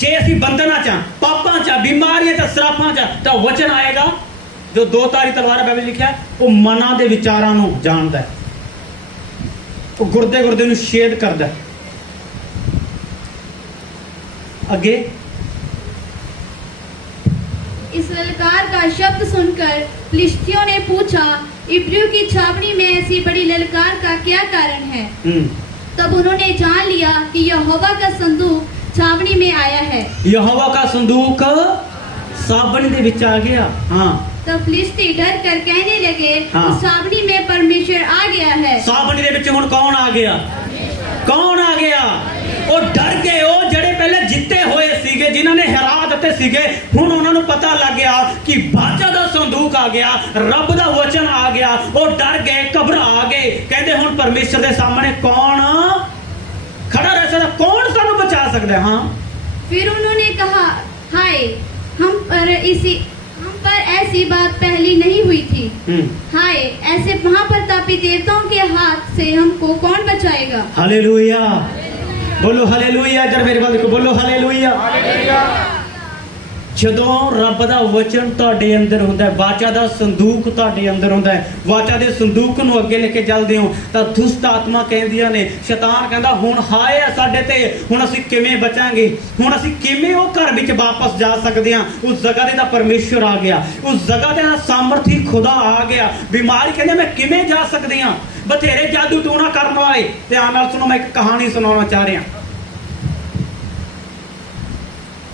जे असीं बंधनां च, पापां च, बीमारियां च, सराफां च, तां वचन आएगा जो दो धारी तलवार बाइबल लिखिया वो मनां दे विचारां नूं जाणदा है। ਉਹ ਗੁਰਦੇ ਗੁਰਦੇ ਨੂੰ ਛੇਦ ਕਰਦਾ। ਅੱਗੇ इस ललकार का शब्द सुनकर फिलिस्तियों ने पूछा, इब्रियों की छावनी में ऐसी बड़ी ललकार का क्या कारण है? तब उन्होंने जान लिया कि यहोवा का संदूक छावनी में आया है। यहोवा का संदूक छावनी दे विच आ गया। हाँ, तब फिलिस्ती डर कर कहने लगे, हाँ। उस छावनी में परमेश्वर आ गया है। छावनी दे विच हुण कौन आ गया? कौन आ गया? ਉਹ ਡਰ ਗਏ। ਉਹ ਜਿਹੜੇ ਪਹਿਲੇ ਜਿੱਤੇ ਹੋਏ ਸੀਗੇ, ਜਿਨ੍ਹਾਂ ਨੇ ਹਰਾ ਦਿੱਤੇ ਸੀਗੇ, ਹੁਣ ਉਹਨਾਂ ਨੂੰ ਪਤਾ ਲੱਗ ਗਿਆ ਕਿ ਬਾਜਾ ਦਾ ਸੰਦੂਕ ਆ ਗਿਆ, ਰੱਬ ਦਾ ਵਚਨ ਆ ਗਿਆ। ਉਹ ਡਰ ਗਏ, ਘਬਰਾ ਗਏ। ਕਹਿੰਦੇ ਹੁਣ ਪਰਮੇਸ਼ਰ ਦੇ ਸਾਹਮਣੇ ਕੌਣ ਖੜਾ ਰਹਿ ਸਕਦਾ, ਕੌਣ ਸਾਨੂੰ ਬਚਾ ਸਕਦਾ? हाँ, फिर उन्होंने कहा, हाय, हम पर ऐसी बात पहले नहीं हुई थी। हाय, ऐसे महाप्रतापी देवताओं के हाथ से हमको कौन बचाएगा? हालेलुया, बोलो हालेलुया। जरा मेरे वाल देखो, बोलो हालेलुया। ਜਦੋਂ ਰੱਬ ਦਾ ਵਚਨ ਤੁਹਾਡੇ ਅੰਦਰ ਹੁੰਦਾ ਹੈ, ਵਾਚਾ ਦਾ ਸੰਦੂਕ ਤੁਹਾਡੇ ਅੰਦਰ ਹੁੰਦਾ ਹੈ, ਵਾਚਾ ਦੇ ਸੰਦੂਕ ਨੂੰ ਅੱਗੇ ਲੈ ਕੇ ਚੱਲਦੇ ਹੋ, ਤਾਂ ਦੁਸ਼ਟ ਆਤਮਾ ਕਹਿੰਦੀਆਂ ਨੇ, ਸ਼ੈਤਾਨ ਕਹਿੰਦਾ ਹੁਣ ਹਾਏ ਆ ਸਾਡੇ ਤੇ, ਹੁਣ ਅਸੀਂ ਕਿਵੇਂ ਬਚਾਂਗੇ, ਹੁਣ ਅਸੀਂ ਕਿਵੇਂ ਉਹ ਘਰ ਵਿੱਚ ਵਾਪਸ ਜਾ ਸਕਦੇ ਹਾਂ? ਉਸ ਜਗ੍ਹਾ ਤੇ ਤਾਂ ਪਰਮੇਸ਼ਰ ਆ ਗਿਆ, ਉਸ ਜਗ੍ਹਾ ਤੇ ਤਾਂ ਸਾਮਰਥੀ ਖੁਦਾ ਆ ਗਿਆ। ਬਿਮਾਰੀ ਕਹਿੰਦੇ ਮੈਂ ਕਿਵੇਂ ਜਾ ਸਕਦੀ ਹਾਂ? ਬਥੇਰੇ ਜਾਦੂ ਟੂਣਾ ਕਰਨ ਵਾਲੇ। ਧਿਆਨ ਨਾਲ ਸੁਣੋ, ਮੈਂ ਇੱਕ ਕਹਾਣੀ ਸੁਣਾਉਣਾ ਚਾਹ ਰਿਹਾ।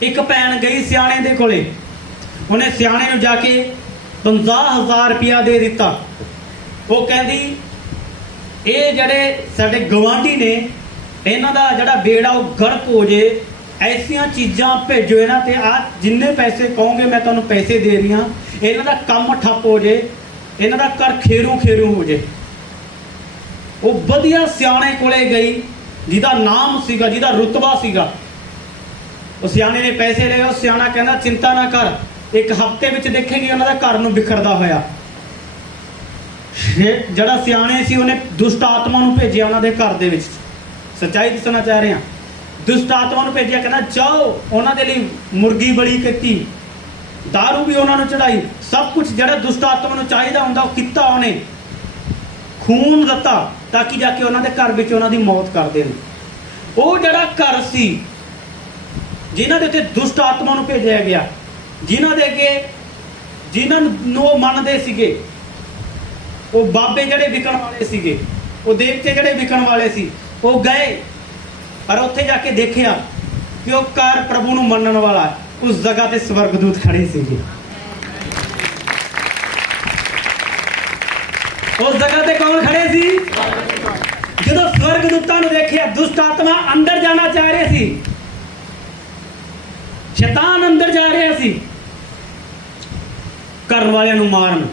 ਇੱਕ ਭੈਣ ਗਈ ਸਿਆਣੇ ਦੇ ਕੋਲੇ, ਉਹਨੇ ਸਿਆਣੇ ਨੂੰ ਜਾ ਕੇ 50,000 ਰੁਪਇਆ ਦੇ ਦਿੱਤਾ। ਉਹ ਕਹਿੰਦੀ ਇਹ ਜਿਹੜੇ ਸਾਡੇ ਗਵਾਂਢੀ ਨੇ, ਇਹਨਾਂ ਦਾ ਜਿਹੜਾ ਬੇੜਾ ਉਹ ਗਰਕ ਹੋ ਜੇ, ਐਸੀਆਂ ਚੀਜ਼ਾਂ ਭੇਜੋ ਇਹਨਾਂ ਤੇ, ਆ ਜਿੰਨੇ ਪੈਸੇ ਕਹੋਗੇ ਮੈਂ ਤੁਹਾਨੂੰ ਪੈਸੇ ਦੇ ਰਹੀ ਹਾਂ, ਇਹਨਾਂ ਦਾ ਕੰਮ ਠੱਪ ਹੋ ਜੇ, ਇਹਨਾਂ ਦਾ ਘਰ ਖੇਰੂ ਖੇਰੂ ਹੋ ਜੇ। ਉਹ ਵਧੀਆ ਸਿਆਣੇ ਕੋਲੇ ਗਈ, ਜਿਹਦਾ ਨਾਮ ਸੀਗਾ, ਜਿਹਦਾ ਰੁਤਬਾ ਸੀਗਾ। ਉਹ ਸਿਆਣੇ ਨੇ ਪੈਸੇ ਲਏ। ਉਹ ਸਿਆਣਾ ਕਹਿੰਦਾ ਚਿੰਤਾ ਨਾ ਕਰ, ਇੱਕ ਹਫ਼ਤੇ ਵਿੱਚ ਦੇਖੇਗੀ ਉਹਨਾਂ ਦਾ ਘਰ ਨੂੰ ਬਿਖਰਦਾ ਹੋਇਆ। ਜਿਹੜਾ ਸਿਆਣੇ ਸੀ ਉਹਨੇ ਦੁਸ਼ਟ ਆਤਮਾ ਨੂੰ ਭੇਜਿਆ ਉਹਨਾਂ ਦੇ ਘਰ ਦੇ ਵਿੱਚ। ਸੱਚਾਈ ਦੱਸਣਾ ਚਾਹ ਰਹੇ ਹਾਂ, ਦੁਸ਼ਟ ਆਤਮਾ ਨੂੰ ਭੇਜਿਆ, ਕਹਿੰਦਾ ਜਾਓ ਉਹਨਾਂ ਦੇ ਲਈ ਮੁਰਗੀ ਬਲੀ ਕੀਤੀ, ਦਾਰੂ ਵੀ ਉਹਨਾਂ ਨੂੰ ਚੜਾਈ, ਸਭ ਕੁਝ ਜਿਹੜਾ ਦੁਸ਼ਟ ਆਤਮਾ ਨੂੰ ਚਾਹੀਦਾ ਹੁੰਦਾ ਉਹ ਕੀਤਾ। ਉਹਨੇ ਖੂਨ ਦਿੱਤਾ ਤਾਂ ਕਿ ਜਾ ਕੇ ਉਹਨਾਂ ਦੇ ਘਰ ਵਿੱਚ ਉਹਨਾਂ ਦੀ ਮੌਤ ਕਰ ਦੇਣ। ਉਹ ਜਿਹੜਾ ਘਰ ਸੀ ਜਿਨ੍ਹਾਂ ਦੇ ਉੱਤੇ ਦੁਸ਼ਟ ਆਤਮਾ ਨੂੰ ਭੇਜਿਆ ਗਿਆ, ਜਿਨ੍ਹਾਂ ਦੇ ਅੱਗੇ ਜਿਨ੍ਹਾਂ ਨੂੰ ਉਹ ਮੰਨਦੇ ਸੀਗੇ, ਉਹ ਬਾਬੇ ਜਿਹੜੇ ਵਿਕਣ ਵਾਲੇ ਸੀਗੇ, ਉਹ ਦੇਵਤੇ ਜਿਹੜੇ ਵਿਕਣ ਵਾਲੇ ਸੀ, ਉਹ ਗਏ ਪਰ ਉੱਥੇ ਜਾ ਕੇ ਦੇਖਿਆ ਕਿ ਉਹ ਘਰ ਪ੍ਰਭੂ ਨੂੰ ਮੰਨਣ ਵਾਲਾ, ਉਸ ਜਗ੍ਹਾ ਤੇ ਸਵਰਗਦੂਤ ਖੜੇ ਸੀਗੇ। ਉਸ ਜਗ੍ਹਾ ਤੇ ਕੌਣ ਖੜੇ ਸੀ? ਜਦੋਂ ਸਵਰਗਦੂਤਾਂ ਨੂੰ ਦੇਖਿਆ, ਦੁਸ਼ਟ ਆਤਮਾ ਅੰਦਰ ਜਾਣਾ ਚਾਹ ਰਹੇ ਸੀ, ਸ਼ੈਤਾਨ ਅੰਦਰ ਜਾ ਰਿਹਾ ਸੀ ਕਰਨ ਵਾਲਿਆਂ ਨੂੰ ਮਾਰਨ।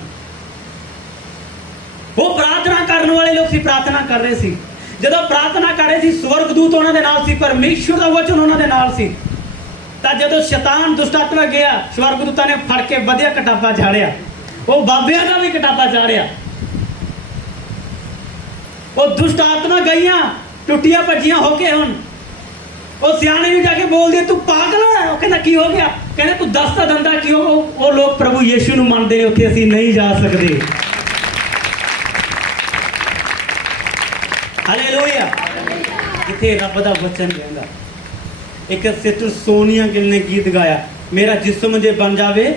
ਉਹ ਪ੍ਰਾਰਥਨਾ ਕਰਨ ਵਾਲੇ ਲੋਕ ਸੀ, ਪ੍ਰਾਰਥਨਾ ਕਰ ਰਹੇ ਸੀ। ਜਦੋਂ ਪ੍ਰਾਰਥਨਾ ਕਰ ਰਹੇ ਸੀ, ਸਵਰਗਦੂਤ ਉਹਨਾਂ ਦੇ ਨਾਲ ਸੀ, ਪਰਮੇਸ਼ਵਰ ਦਾ ਵਚਨ ਉਹਨਾਂ ਦੇ ਨਾਲ ਸੀ। ਤਾਂ ਜਦੋਂ ਸ਼ੈਤਾਨ ਦੁਸ਼ਟ ਆਤਮਾ ਗਿਆ, ਸਵਰਗਦੂਤਾਂ ਨੇ ਫੜ ਕੇ ਵਧੀਆ ਕਟਾਪਾ ਝਾੜਿਆ, ਉਹ ਬਾਬਿਆਂ ਦਾ ਵੀ ਕਟਾਪਾ ਝਾੜਿਆ। ਉਹ ਦੁਸ਼ਟ ਆਤਮਾ ਗਈਆਂ ਟੁੱਟੀਆਂ ਭੱਜੀਆਂ ਹੋ ਕੇ। ਹੁਣ ਉਹ ਸਿਆਣੇ ਨੂੰ ਜਾ ਕੇ ਬੋਲਦੇ ਤੂੰ ਪਾਗਲ ਹੈ। ਉਹ ਕਹਿੰਦਾ ਕੀ ਹੋ ਗਿਆ? ਕਹਿੰਦਾ ਤੂੰ ਦੱਸ ਤਾਂ ਦਿੰਦਾ ਕਿ ਉਹ ਲੋਕ ਪ੍ਰਭੂ ਯੀਸ਼ੂ ਨੂੰ ਮੰਨਦੇ ਨੇ, ਉੱਥੇ ਅਸੀਂ ਨਹੀਂ ਜਾ ਸਕਦੇ। ਹਾਲੇਲੂਇਆ। ਜਿੱਥੇ ਰੱਬ ਦਾ ਵਚਨ ਕਹਿੰਦਾ। ਇੱਕ ਸਿਸਟਰ ਸੋਨੀਆ ਗਿੱਲ ਨੇ ਗੀਤ ਗਾਇਆ, ਮੇਰਾ ਜਿਸਮ ਜੇ ਬਣ ਜਾਵੇ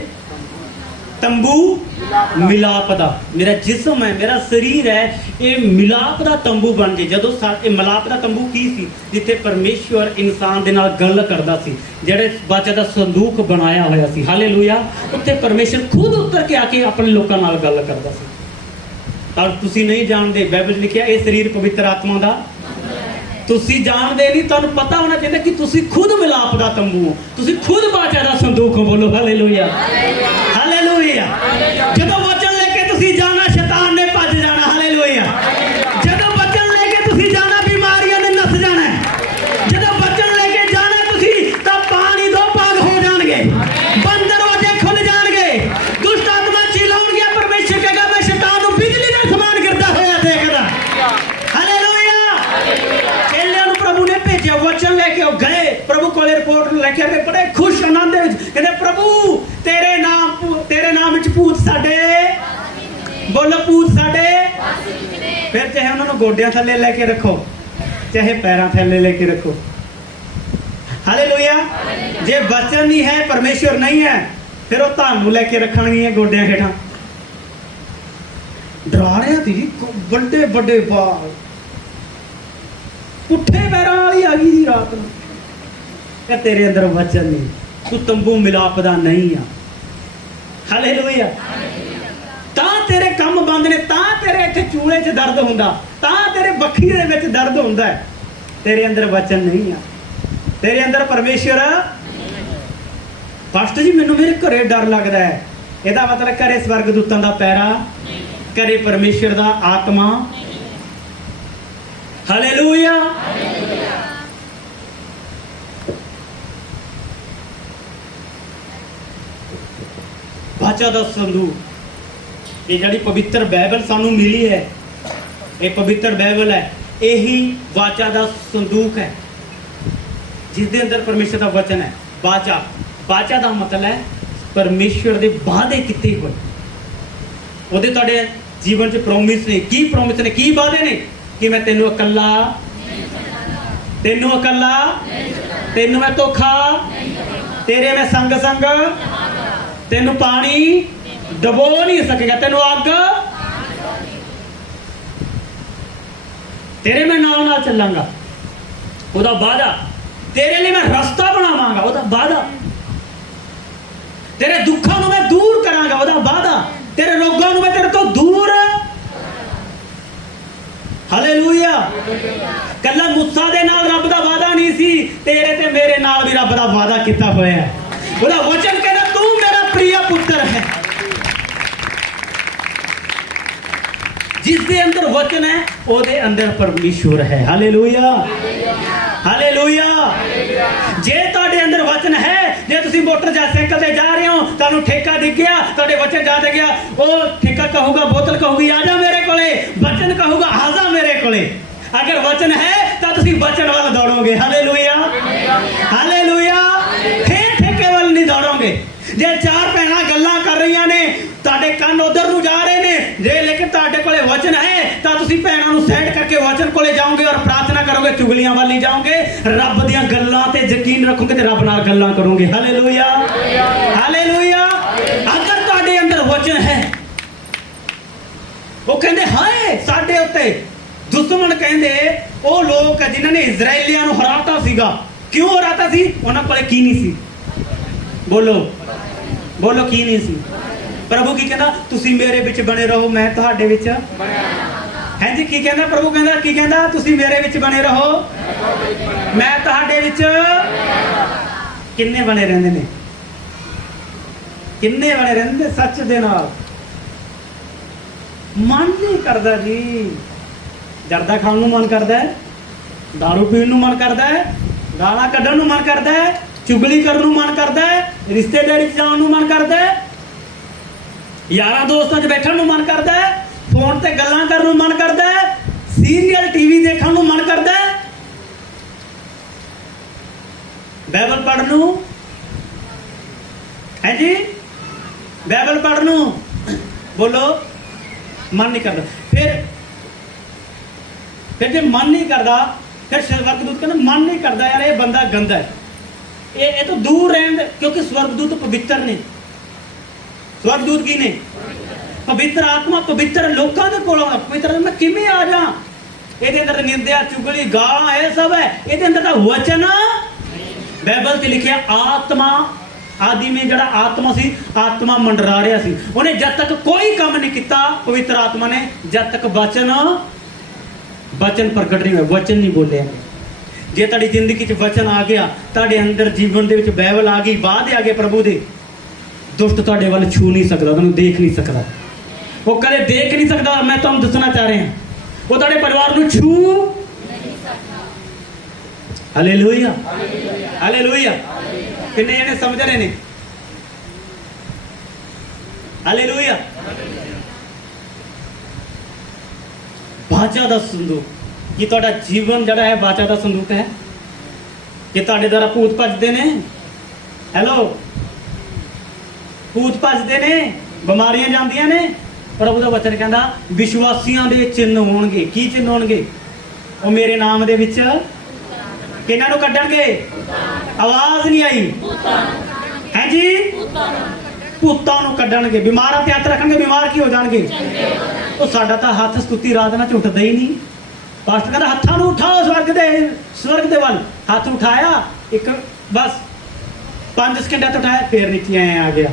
ਤੰਬੂ ਮਿਲਾਪ ਦਾ। ਮੇਰਾ ਜਿਸਮ ਹੈ, ਮੇਰਾ ਸਰੀਰ ਹੈ, ਇਹ ਮਿਲਾਪ ਦਾ ਤੰਬੂ ਬਣ ਜੇ। ਜਦੋਂ ਇਹ ਮਿਲਾਪ ਦਾ ਤੰਬੂ ਕੀ ਸੀ? ਜਿੱਥੇ ਪਰਮੇਸ਼ਵਰ ਇਨਸਾਨ ਦੇ ਨਾਲ ਗੱਲ ਕਰਦਾ ਸੀ, ਜਿਹੜੇ ਵਾਚਾ ਦਾ ਸੰਦੂਕ ਬਣਾਇਆ ਹੋਇਆ ਸੀ। ਹਾਲੇਲੂਇਆ। ਉੱਥੇ ਪਰਮੇਸ਼ਵਰ ਖੁਦ ਉਤਰ ਕੇ ਆ ਕੇ ਆਪਣੇ ਲੋਕਾਂ ਨਾਲ ਗੱਲ ਕਰਦਾ ਸੀ। ਪਰ ਤੁਸੀਂ ਨਹੀਂ ਜਾਣਦੇ, ਬਾਈਬਲ 'ਚ ਲਿਖਿਆ ਇਹ ਸਰੀਰ ਪਵਿੱਤਰ ਆਤਮਾ ਦਾ। ਤੁਸੀਂ ਜਾਣਦੇ ਨਹੀਂ, ਤੁਹਾਨੂੰ ਪਤਾ ਹੋਣਾ ਚਾਹੀਦਾ ਕਿ ਤੁਸੀਂ ਖੁਦ ਮਿਲਾਪ ਦਾ ਤੰਬੂ ਹੋ, ਤੁਸੀਂ ਖੁਦ ਵਾਚਾ ਦਾ ਸੰਦੂਕ ਹੋ। ਬੋਲੋ ਹਾਲੇਲੂਇਆ, ਹਾਲੇਲੂਇਆ। ਜਦੋਂ ਵਚਨ ਲੈ ਕੇ ਤੁਸੀਂ ਜਾਣਾ, ਸ਼ੈਤਾਨ ਨੇ ਭੱਜ ਜਾਣਾ। ਹਾਲੇਲੂਇਆ। ਜਦੋਂ ਵਚਨ ਲੈ ਕੇ ਤੁਸੀਂ ਜਾਣਾ, ਬਿਮਾਰੀਆਂ ਨੇ ਨੱਸ ਜਾਣਾ। ਜਦੋਂ ਵਚਨ ਲੈ ਕੇ ਜਾਣਾ ਤੁਸੀਂ, ਤਾਂ ਪਾਣੀ ਦੋ ਭਾਗ ਹੋ ਜਾਣਗੇ, ਬੰਦ ਦਰਵਾਜ਼ੇ ਖੁੱਲ ਜਾਣਗੇ, ਦੁਸ਼ਟ ਆਤਮਾ ਚਿਲਾਉਣਗੇ। ਪਰਮੇਸ਼ਰ ਕਹੇਗਾ ਮੈਂ ਸ਼ੈਤਾਨ ਨੂੰ ਬਿਜਲੀ ਦਾ ਸਮਾਨ ਗਿਰਦਾ ਹੋਇਆ ਦੇਖਦਾ। ਹਾਲੇਲੂਇਆ। ਚੇਲਿਆਂ ਨੂੰ ਪ੍ਰਭੂ ਨੇ ਭੇਜਿਆ, ਵਚਨ ਲੈ ਕੇ ਉਹ ਗਏ ਪ੍ਰਭੂ ਕੋਲੇ, ਰਿਪੋਰਟ ਲੈ ਕੇ ਆਏ, ਬੜੇ ਖੁਸ਼ ਆਨੰਦ ਵਿੱਚ। ਕਹਿੰਦੇ ਪ੍ਰਭੂ ਤੇਰੇ ਨਾਮ ਵਿੱਚ ਭੂਤ ਸਾਡੇ, ਬੋਲੋ ਭੂਤ ਸਾਡੇ। ਫਿਰ ਚਾਹੇ ਉਹਨਾਂ ਨੂੰ गोडियां थल्ले लेके रखो चाहे पैरों थल्ले लेके रखो। हालेलुया। जे वचन नहीं है, परमेश्वर नहीं है, फिर वो थानू लेके रखणगियां गोडियां हेठां। डरा रहा थी बड़े बड़े बाल, पुट्ठे पैरों वाली आ गई जी रात नूं। कि तेरे अंदर वचन नहीं, तू तंबू मिलाप दा नहीं आ। हालेलुया। तां तेरे काम बंद ने, तां तेरे इत्थे चूले च दर्द हुंदा, तां तेरे बखी दे विच दर्द हुंदा है। तेरे अंदर वचन नहीं आ, तेरे अंदर परमेश्वर। पास्टर जी मैनूं मेरे घरे डर लगदा है, ਇਹਦਾ मतलब घरे स्वर्गदूतां दा पैरा, घरे परमेश्वर दा आत्मा। हालेलुया। वाचा दा संदूक, ये जिहड़ी पवित्र बाइबल सानू मिली है, ये पवित्र बाइबल है, यही वाचा दा संदूक है जिस दे अंदर परमेश्वर दा वचन है। वाचा, वाचा दा मतलब है परमेश्वर दे वादे किते होए, ओदे तुहाडे जीवन च प्रॉमिस ने। की प्रॉमिस ने, की वादे ने? कि मैं तेनू अकल्ला, तेनू अकल्ला, तेनू मैं धोखा, तेरे मैं संग संग, तेनू पानी डबो नहीं सकेगा, तेनू अग, तेरे मैं नाल नाल चलांगा, ओदा वादा। तेरे लिए मैं रास्ता बनावांगा, ओदा वादा। तेरे दुखों को मैं दूर करांगा, ओदा वादा। तेरे रोगों को मैं तेरे तो दूर। हालेलुया। कल्ला मूसा दे नाल रब दा वादा नहीं सी, तेरे ते मेरे नाल भी रब दा वादा किया होया है। ओदा वचन कहना तू मेरा प्रिय पुत्र है। जिस दे अंदर वचन है ओदे अंदर परमेश्वर है। Hallelujah, hallelujah. जे तुहाडे अंदर वचन है, जे तुसी मोटरसाइकिल ते जा रहे हो, तुहानू ठेका दिख गया, तुहाडे वचन जा गया, ओ ठेका कहूगा, बोतल कहूगी आ जा मेरे कोले, वचन कहूगा आ जा मेरे कोले। अगर वचन है तो तुसी वचन वाल दौड़ोगे। Hallelujah, hallelujah. फिर ठेके वाल नहीं दौड़ोगे। जे चार भैणां गल्लां कर रही ने, तुहाडे कंन उधर नूं जा रहे ने, जे लेकिन तुहाडे कोले वचन है तो तुसी भैणां नूं साइड करके वचन कोले जाओगे और प्रार्थना करोगे, चुगलियां वाली जाओगे, रब दीयां गल्लां ते यकीन रखोगे ते रब नाल गल्लां करोगे। Hallelujah, hallelujah. अगर तुहाडे अंदर वचन है, वो कहंदे हाय साडे उत्ते दुश्मन कहंदे ਉਹ ਲੋਕ ਜਿਨ੍ਹਾਂ ਨੇ ਇਜ਼ਰਾਈਲੀਆਂ ਨੂੰ ਹਰਾਤਾ ਸੀਗਾ। ਕਿਉਂ ਹਰਾਤਾ ਸੀ? ਉਹਨਾਂ ਕੋਲੇ ਕੀ ਨਹੀਂ ਸੀ? ਬੋਲੋ, ਬੋਲੋ ਕੀ ਨਹੀਂ ਸੀ? ਪ੍ਰਭੂ ਕੀ ਕਹਿੰਦਾ? ਤੁਸੀਂ ਮੇਰੇ ਵਿੱਚ ਬਣੇ ਰਹੋ, ਮੈਂ ਤੁਹਾਡੇ ਵਿੱਚ ਹੈ ਜੀ। ਕੀ ਕਹਿੰਦਾ ਪ੍ਰਭੂ? ਕਹਿੰਦਾ ਕੀ ਕਹਿੰਦਾ? ਤੁਸੀਂ ਮੇਰੇ ਵਿੱਚ ਬਣੇ ਰਹੋ, ਮੈਂ ਤੁਹਾਡੇ ਵਿੱਚ। ਕਿੰਨੇ ਬਣੇ ਰਹਿੰਦੇ ਨੇ? ਕਿੰਨੇ ਬਣੇ ਰਹਿੰਦੇ ਸੱਚ ਦੇ ਨਾਲ? ਮਨ ਨਹੀਂ ਕਰਦਾ ਜੀ। जरदा खाण नूं मन करता है, दारू पीण नूं मन करता है, गालां कड्ढण नूं मन करता है, चुगली करन नूं मन करता है, रिश्तेदारी च जाण नूं मन करता है, यारां दोस्तां च बैठण नूं मन करता है, फोन ते गल्लां करन नूं मन करता है, सीरियल टीवी देखण नूं मन करता है, बाइबल पढ़न नूं है जी, बाइबल पढ़न नूं बोलो मन नहीं करता। फिर जो मन नहीं करता, फिर स्वर्गदूत कहते मन नहीं करता यार ये बंदा गंदा है, ये तो दूर रहने, क्योंकि स्वर्गदूत पवित्र ने। स्वर्गदूत की ने? पवित्र आत्मा, पवित्र लोगों के कोल आउंदा। पवित्र मैं किवें आ जा? ये अंदर निंदा, चुगली, गालां ये सब है, ये अंदर दा वचन। बाइबल च लिखिया आत्मा, आदि में जड़ा आत्मा सी, आत्मा मंडरा रहा सी, उन्हें जब तक कोई काम नहीं किया पवित्र आत्मा ने, जब तक वचन प्रगट नहीं हुआ, वचन नहीं बोले। जे तुहाडी जिंदगी च वचन आ गया, तुहाडे अंदर जीवन दे विच बाइबल आ गई, वादे आ गए प्रभु दे, दुष्ट तुहाडे वाल छू नहीं सकता, तुहानूं देख नहीं सकता, वो कदे देख नहीं सकता। मैं तुहानूं दसना चाह रहा, वो तुहाडे परिवार नूं छू नहीं सकता। Hallelujah, hallelujah. किन्ने जने समझ रहे ने? हालेलुया। वाचा दा संदूक, कि तुहाडा जीवन जड़ा है वाचा दा संदूक है, कि तुहाडे द्वारा भूत भजदे ने। हेलो, भूत भजदे ने, बीमारियां जांदियां ने, ਪ੍ਰਭੂ ਦਾ ਵਚਨ ਕਹਿੰਦਾ ਵਿਸ਼ਵਾਸੀਆਂ ਦੇ ਚਿੰਨ੍ਹ ਹੋਣਗੇ। ਕੀ ਚਿੰਨ੍ਹ ਹੋਣਗੇ? ਉਹ ਮੇਰੇ ਨਾਮ ਦੇ ਵਿੱਚ ਕਿਹਨਾਂ ਨੂੰ ਕੱਢਣਗੇ? ਆਵਾਜ਼ ਨਹੀਂ ਆਈ ਹੈ ਜੀ? ਭੂਤਾਂ ਨੂੰ ਕੱਢਣਗੇ। ਬਿਮਾਰਾਂ ਤੇ ਹੱਥ ਰੱਖਣਗੇ, ਬਿਮਾਰ ਕੀ ਹੋ ਜਾਣਗੇ? ਉਹ ਸਾਡਾ ਤਾਂ ਹੱਥ ਸੁੱਤੀ ਰਾਤ ਨਾਲ ਝੁੱਟਦਾ ਹੀ ਨਹੀਂ। ਪਾਸਟਰ ਕਹਿੰਦਾ ਹੱਥਾਂ ਨੂੰ ਉਠਾਓ ਸਵਰਗ ਦੇ ਵੱਲ। ਹੱਥ ਉਠਾਇਆ, ਇੱਕ ਬਸ 5 ਸਕਿੰਟਾਂ ਤੋਂ ਉਠਾਇਆ, ਫੇਰ ਨੀਚੇ ਆਏ ਆ ਗਿਆ।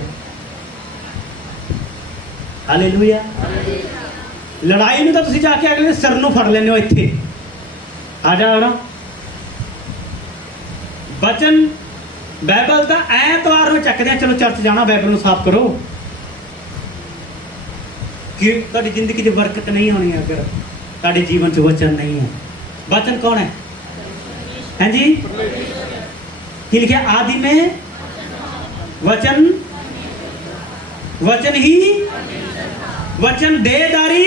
ਹਾਲੇਲੂਇਆ। ਲੜਾਈ ਨੂੰ ਤਾਂ ਤੁਸੀਂ ਜਾ ਕੇ ਅਗਲੇ ਸਿਰ ਨੂੰ ਫੜ ਲੈਂਦੇ ਹੋ। ਇੱਥੇ ਆ ਜਾਓ ਨਾ। ਬਚਨ ਬਾਈਬਲ ਦਾ ਐਤਵਾਰ ਨੂੰ ਚੱਕਦੇ ਆ, ਚਲੋ ਚਰਚ ਜਾਣਾ, ਬਾਈਬਲ ਨੂੰ ਸਾਫ਼ ਕਰੋ। ਕਿ ਤੁਹਾਡੀ ਜ਼ਿੰਦਗੀ 'ਚ ਬਰਕਤ ਨਹੀਂ ਹੋਣੀ ਅਗਰ ਤੁਹਾਡੇ ਜੀਵਨ 'ਚ ਵਚਨ ਨਹੀਂ ਹੈ। वचन कौन है जी? कि लिखा आदि में वचन, वचन ही वचन देहधारी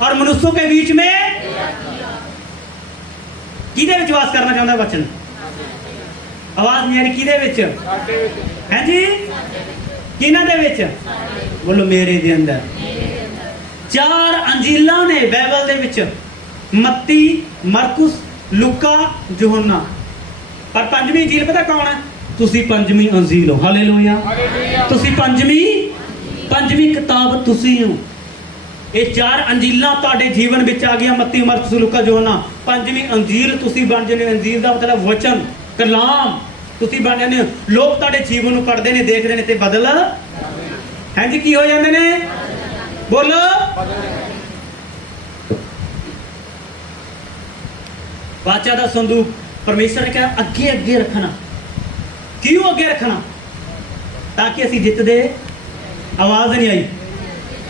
और मनुष्यों के बीच में किदे विच वास करना चाहता वचन? आवाज नहीं आ रही। किदे विच है जी? किना दे विच? बोलो मेरे दे अंदर। 4 अंजीलां ने बाइबल दे विच, मत्ती, मरकुस, लुका, यूहन्ना। पर पंजवीं अंजील पता कौन है? तुसी पंजवीं अंजील हो। हालेलुया। तुसी पंजवीं किताब तुसी हो। ये 4 अंजीलां तुहाडे जीवन विच आ गया, मत्ती, मरकुस, लुका, यूहन्ना। पंजवीं अंजील तुसी बन जाने। अंजील दा मतलब वचन, कलाम तुसी बन जाने। लोग तुहाडे जीवन नूं पढ़दे ने, देखदे ने ते बदल हैं जी की हो जांदे ने? बोलो। वाचा दा संदूक परमेश्वर ने कहा अगे अगे रखना। क्यों अगे रखना? ताकि असी जितदे। आवाज नहीं आई।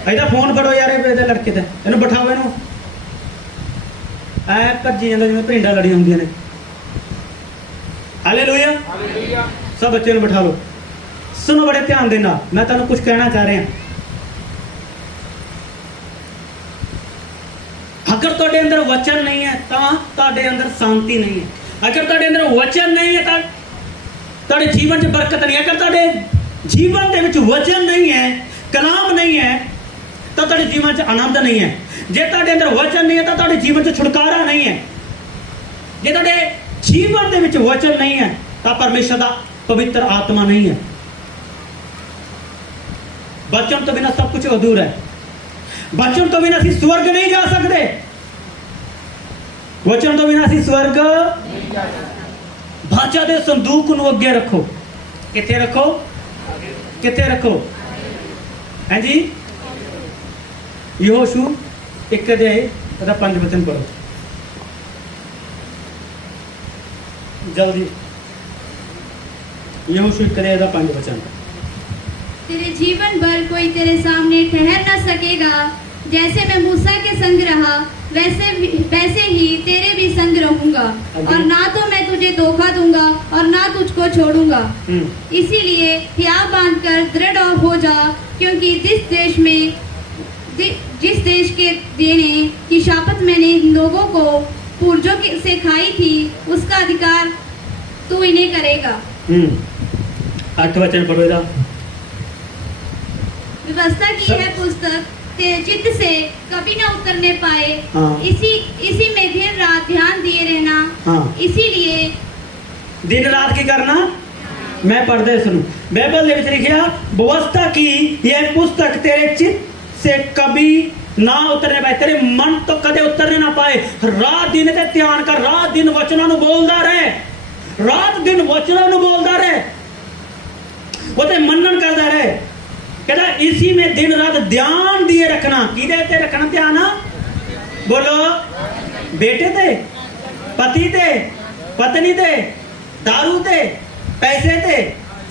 ਇਹਦਾ ਫੋਨ ਫੜੋ ਯਾਰ, ਇਹਦੇ ਲੜਕੇ ਦਾ, ਇਹਨੂੰ ਬਿਠਾਓ, ਇਹਨੂੰ ਐ ਭੱਜੀ ਜਾਂਦਾ ਜਿਵੇਂ ਭਿੰਡਾਂ ਲੜੀਆਂ ਹੁੰਦੀਆਂ ਨੇ। ਹਾਲੇਲੂਇਆ। सब बच्चों ਨੂੰ ਬਿਠਾ ਲਓ। सुनो बड़े ध्यान ਦੇ ਨਾਲ, मैं ਤੁਹਾਨੂੰ कुछ कहना चाह रहा। अगर ਤੁਹਾਡੇ अंदर वचन नहीं है ਤਾਂ ਤੁਹਾਡੇ अंदर शांति नहीं है। अगर ਤੁਹਾਡੇ अंदर वचन नहीं है ਤਾਂ ਤੁਹਾਡੇ ਜੀਵਨ 'ਚ ਬਰਕਤ ਨਹੀਂ ਹੈ। अगर ਤੁਹਾਡੇ ਜੀਵਨ ਦੇ ਵਿੱਚ वचन नहीं है, कलाम नहीं है ਤਾਂ ਤੁਹਾਡੇ ਜੀਵਨ 'ਚ ਆਨੰਦ ਨਹੀਂ ਹੈ। ਜੇ ਤੁਹਾਡੇ ਅੰਦਰ वचन नहीं है ਤਾਂ ਤੁਹਾਡੇ ਜੀਵਨ 'ਚ ਛੁਟਕਾਰਾ ਨਹੀਂ ਹੈ। ਜੇ ਤੁਹਾਡੇ ਜੀਵਨ ਦੇ ਵਿੱਚ वचन नहीं है ਤਾਂ ਪਰਮੇਸ਼ਰ ਦਾ पवित्र आत्मा नहीं है। वचन तो बिना सब कुछ अधूरा है। वचन तो बिना असी स्वर्ग नहीं जा सकते। वचन तो बिना असी स्वर्ग। भाचा दे संदूक नूं अगे रखो। किथे रखो? किथे रखो? हैं जी? यहोशू 1 अध्याय 5 वचन पढ़ो जल्दी। यहोशू 1 अध्याय 5 वचन। तेरे जीवन भर कोई तेरे सामने ठहर न सकेगा। जैसे मैं मूसा के संग रहा वैसे ही तेरे भी संग रहूंगा, और ना तो मैं तुझे धोखा दूंगा और ना तुझको छोड़ूंगा। इसीलिए हियाव बांधकर दृढ़ हो जा, क्योंकि जिस देश के देने की शपथ मैंने इन लोगों को पूर्वजों से खाई थी, उसका अधिकार तू इन्हें करेगा। 8 वचन पढ़ो इधर। व्यवस्था की है पुस्तक तेरे चित्त से कभी न उतरने पाए। हाँ। इसी में दिन रात ध्यान दिए रहना। हाँ। इसीलिए दिन रात की करना। मैं पढ़ते सुनू। बाइबल में लिखा व्यवस्था की यह पुस्तक तेरे चित्त से कभी ना उतरने पाए। तेरे मन तो कदे उतरने ना पाए। रात दिन ते ध्यान कर, रात दिन वचनों नु बोलदा रहे, रात दिन वचनों नु बोलदा रहे, वो ते मनन करदा रहे। कहता इसी में दिन रात ध्यान दिए रखना। किदे ते रखना ध्यान? बोलो। बेटे ते, पति ते, पत्नी ते, दारू ते, पैसे ते,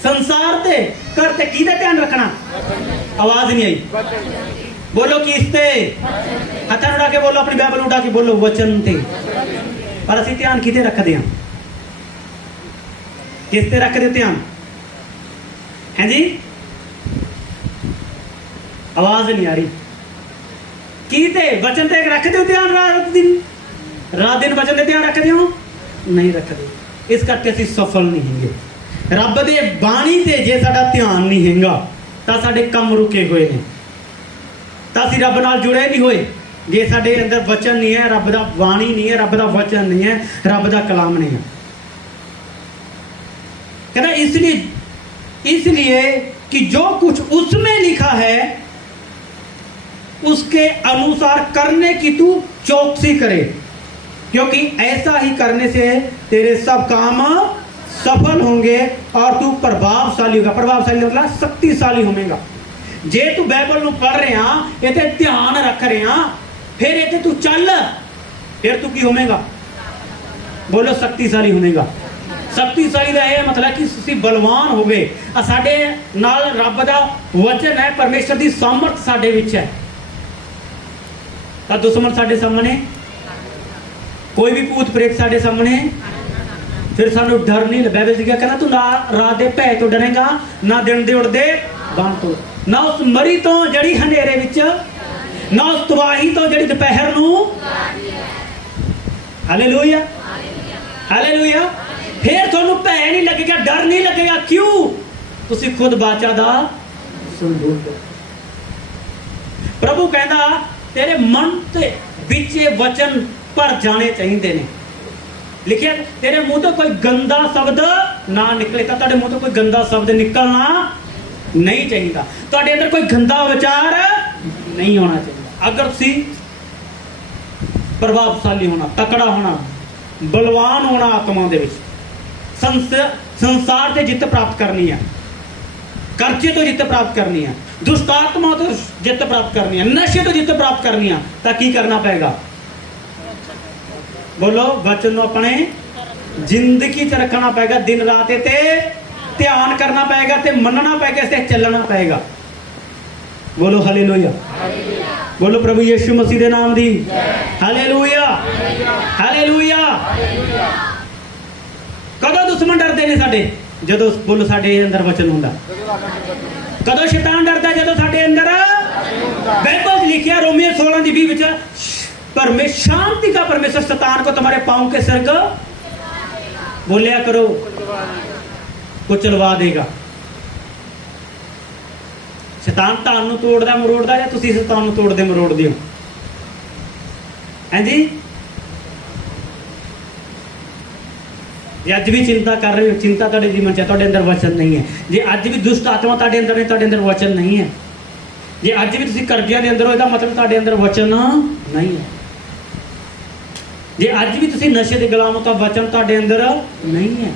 संसार ते, करते किदे ध्यान रखना? आवाज नहीं आई। बोलो किसते? हथ उठा के बोलो, अपनी बाइबल उठा के बोलो वचन ते। पर असि ध्यान किते रखते हैं? किसते रखते ध्यान? हैं जी? आवाज नहीं आ रही। कीते वचन ते रखते हो ध्यान? रात दिन वचन ते ध्यान रखते हो? नहीं रखते। इस करके असी सफल नहीं होंगे। रब दे बाणी ते जे साडा ध्यान नहीं हैगा तां साडे काम रुके हुए ने। ਤਾਂ ਅਸੀਂ ਰੱਬ ਨਾਲ ਜੁੜੇ ਨਹੀਂ ਹੋਏ। ਜੇ ਸਾਡੇ ਅੰਦਰ ਵਚਨ ਨਹੀਂ ਹੈ, ਰੱਬ ਦਾ ਬਾਣੀ ਨਹੀਂ ਹੈ, ਰੱਬ ਦਾ ਵਚਨ नहीं है, रब का कलाम नहीं है। कहना इसलिए कि जो कुछ उसमें लिखा है उसके अनुसार करने की तू चौकसी करे, क्योंकि ऐसा ही करने से तेरे सब काम सफल होंगे और तू प्रभावशाली होगा। प्रभावशाली मतलब शक्तिशाली होगा। जे तू बाइबल नूं पढ़ रहा, इत्थे ध्यान रख रहा, फिर इत्थे तू चल, फिर तू की होवेगा? बोलो शक्तिशाली होवेगा। शक्तिशाली का यह मतलब कि तुसीं बलवान हो गए। साडे नाल रब दा वचन है, परमेश्वर की सामर्थ साडे विच है। तां दुश्मन साडे सामने, कोई भी भूत प्रेत साडे सामने, फिर सानू डर नहीं। बाइबल जी कहना तू ना रात दे भय तो डरेगा, ना दिन दे उड़दे बन तो, ना उस मरी तो जड़ी हनेरे विच, ना उस तबाही तो जड़ी दोपहर नू। Hallelujah, hallelujah. फिर तुहानू भय नहीं लगेगा, डर नहीं लगेगा। क्यों? तुसी खुद बाचा दा संदूक। प्रभु कहता तेरे मन ते विच वचन भर जाने चाहिए ने। लिखिया तेरे मुंह तो कोई गंदा शब्द ना निकले। तो तेरे मुंह तो कोई गंदा शब्द निकलना नहीं चाहिए। तुहाडे अंदर कोई गंदा विचार नहीं होना चाहिए। अगर तुसी प्रभावशाली होना, तकड़ा होना, बलवान होना, आत्मा दे विच संसार से जित प्राप्त करनी है, कर्जे तो जित प्राप्त करनी है, दुष्ट आत्मा तो जित प्राप्त करनी है, नशे तो जित प्राप्त करनी है, तो की करना पड़ेगा? बोलो वचन अपने जिंदगी च रखना पड़ेगा। दिन रात ते ध्यान करना पड़ेगा, ते मनना पड़ेगा, इसे चलना पड़ेगा। बोलो हालेलुया, बोलो प्रभु यीशु मसीह के नाम दी हालेलुया, हालेलुया। कदों दुश्मन डरते ने साडे? जदों बोलो साडे अंदर वचन हुंदा। कदों शैतान डरदा? जदों साडे अंदर बाइबल लिखिया रोमियो 16:20 विच, शांति का परमेश्वर शैतान को तुम्हारे पांव के सिर को बोलिया करो कुचलवा देगा। शैतान तानू तोड़दा मरोड़दा या तुसी शैतान नू तोड़दे मरोड़दे हो? हैं जी? जे अज भी चिंता कर रहे हो, चिंता तुहाडे जीवन च, तुहाडे अंदर वचन नहीं है। जे अज भी दुष्ट आत्मा तुहाडे अंदर ने, तुहाडे अंदर वचन नहीं है। जे अज भी तुसी कर्जियां दे अंदर हो, इसदा मतलब तुहाडे अंदर वचन नहीं है। जे अज भी तुसी नशे दे गुलाम हो, तो वचन तुहाडे अंदर नहीं है।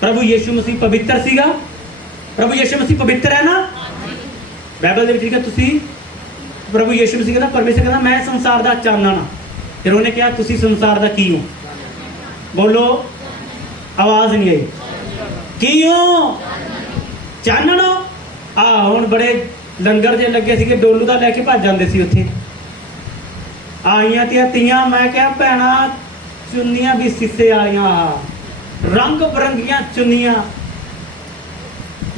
प्रभु यीशु मसीह पवित्र सीगा। प्रभु यीशु मसीह पवित्र है ना? बाइबल दे विच लिखिया तुसी, प्रभु यीशु मसीह कहता, परमेश्वर कहता मैं संसार दा चानना। फिर उन्हें कहा तुसी संसार दा की हो? बोलो, आवाज नहीं आई। की हो? चानन हो। हुण बड़े लंगर जे लगे सीगे, डोलू दा लैके भज जांदे सी उत्थे। आईयां तियां मैं क्या भैणा चुन्नियां भी सीसे वालियां, रंग बरंगियां चुन्नियां,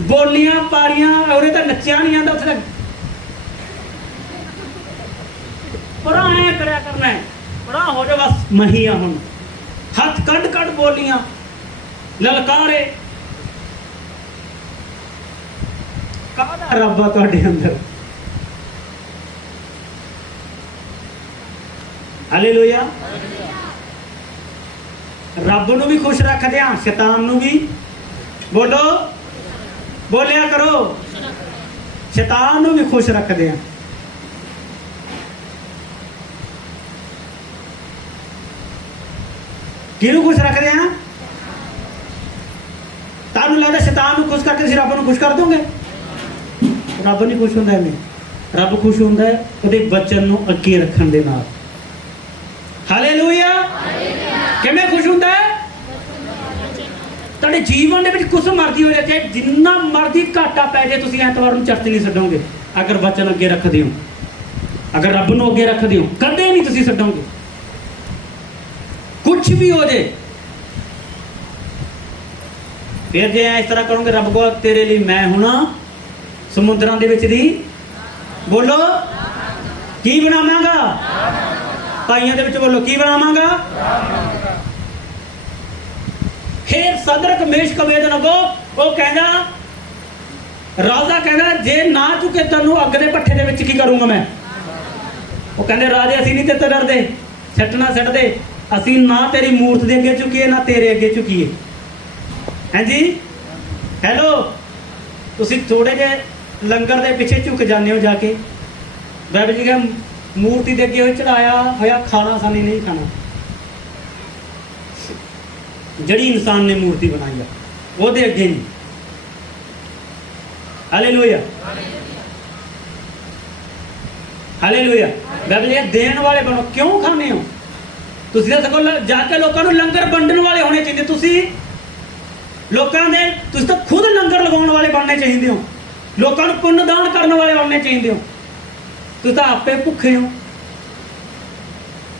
बोलियां पारियां, और तो नच्चिया नहीं आंदा उत्थे। पर ऐ करया करना है, बड़ा हो जा बस महिया। हुण हथ कड कड बोलियां, ललकारे। काहदा रब आ तुहाडे अंदर? हालेलुया। रब नूं भी खुश रख दिया, शैतान नूं भी। बोलो, बोलिया करो, शैतान नूं भी खुश रख दिया। किहनूं खुश रख दिया? तुहानूं लगदा शैतान नूं खुश करके तुसीं रब नूं खुश कर दोगे? रब नहीं खुश हुंदा इवें। रब खुश हुंदा है उहदे वचन नूं अगे रखण दे नाल। हालेलुया। किवें खुश हुंदा है? तुहाडे जीवन दे विच कुछ मर्जी हो जाए, चाहे जिन्ना मर्जी घाटा पै जाए, तुसीं ऐतवार नूं चर्च नहीं छड्डोगे अगर वचन अगे रखदे हो, अगर रब नूं अगे रखदे हो। कदे नहीं तुसीं छड्डोगे, कुछ भी हो जाए। फिर जे इस तरह करोगे, रब को तेरे लिए मैं हुणा समुद्रां दे विच दी, बोलो की बनावांगा? भाइयों दे विच बोलो की बनावांगा? फिर सदरक मेशक अबेदनगो वो कहना ਰਾਜਾ ਕਹਿੰਦਾ ਜੇ ਨਾ ਝੁਕੇ ਤੈਨੂੰ ਅੱਗ ਦੇ ਭੱਠੇ ਦੇ ਵਿੱਚ ਕੀ ਕਰੂੰਗਾ ਮੈਂ। ਉਹ ਕਹਿੰਦੇ ਰਾਜੇ ਅਸੀਂ ਨਹੀਂ ਤੇ ਡਰਦੇ, ਛੱਟਣਾ ਛੱਡਦੇ, ਅਸੀਂ ਨਾ ਤੇਰੀ ਮੂਰਤ ਦੇ ਅੱਗੇ ਝੁਕੀਏ ਨਾ ਤੇਰੇ ਅੱਗੇ ਝੁਕੀਏ। ਹਾਂਜੀ ਹੈਲੋ, ਤੁਸੀਂ ਥੋੜੇ ਜਿਹੇ ਲੰਗਰ ਦੇ ਪਿੱਛੇ ਝੁਕ ਜਾਂਦੇ ਹੋ ਜਾ ਕੇ। ਬਾਬਾ ਜੀ ਕਹਿੰਦੇ ਮੂਰਤੀ ਦੇ ਅੱਗੇ ਹੋਏ ਚੜਾਇਆ ਹੋਇਆ ਖਾਣਾ ਸਾਨੀ ਨਹੀਂ ਖਾਣਾ। ਜਿਹੜੀ ਇਨਸਾਨ ਨੇ ਮੂਰਤੀ ਬਣਾਈ ਆ ਉਹਦੇ ਅੱਗੇ ਨਹੀਂ। Hallelujah hallelujah. ਬਾਬਾ ਜੀ ਦੇਣ ਵਾਲੇ ਬਣੋ। ਕਿਉਂ ਖਾਂਦੇ ਹੋ ਤੁਸੀਂ? ਤਾਂ ਸਗੋਂ ਜਾ ਕੇ ਲੋਕਾਂ ਨੂੰ ਲੰਗਰ ਵੰਡਣ ਵਾਲੇ ਹੋਣੇ ਚਾਹੀਦੇ। ਤੁਸੀਂ ਲੋਕਾਂ ਦੇ, ਤੁਸੀਂ ਤਾਂ ਖੁਦ ਲੰਗਰ ਲਗਾਉਣ ਵਾਲੇ ਬਣਨੇ ਚਾਹੀਦੇ ਹੋ। ਲੋਕਾਂ ਨੂੰ ਪੁੰਨ ਦਾਨ ਕਰਨ ਵਾਲੇ ਬਣਨੇ ਚਾਹੀਦੇ ਹੋ। ਤੁਸੀਂ ਤਾਂ ਆਪੇ ਭੁੱਖੇ ਹੋ,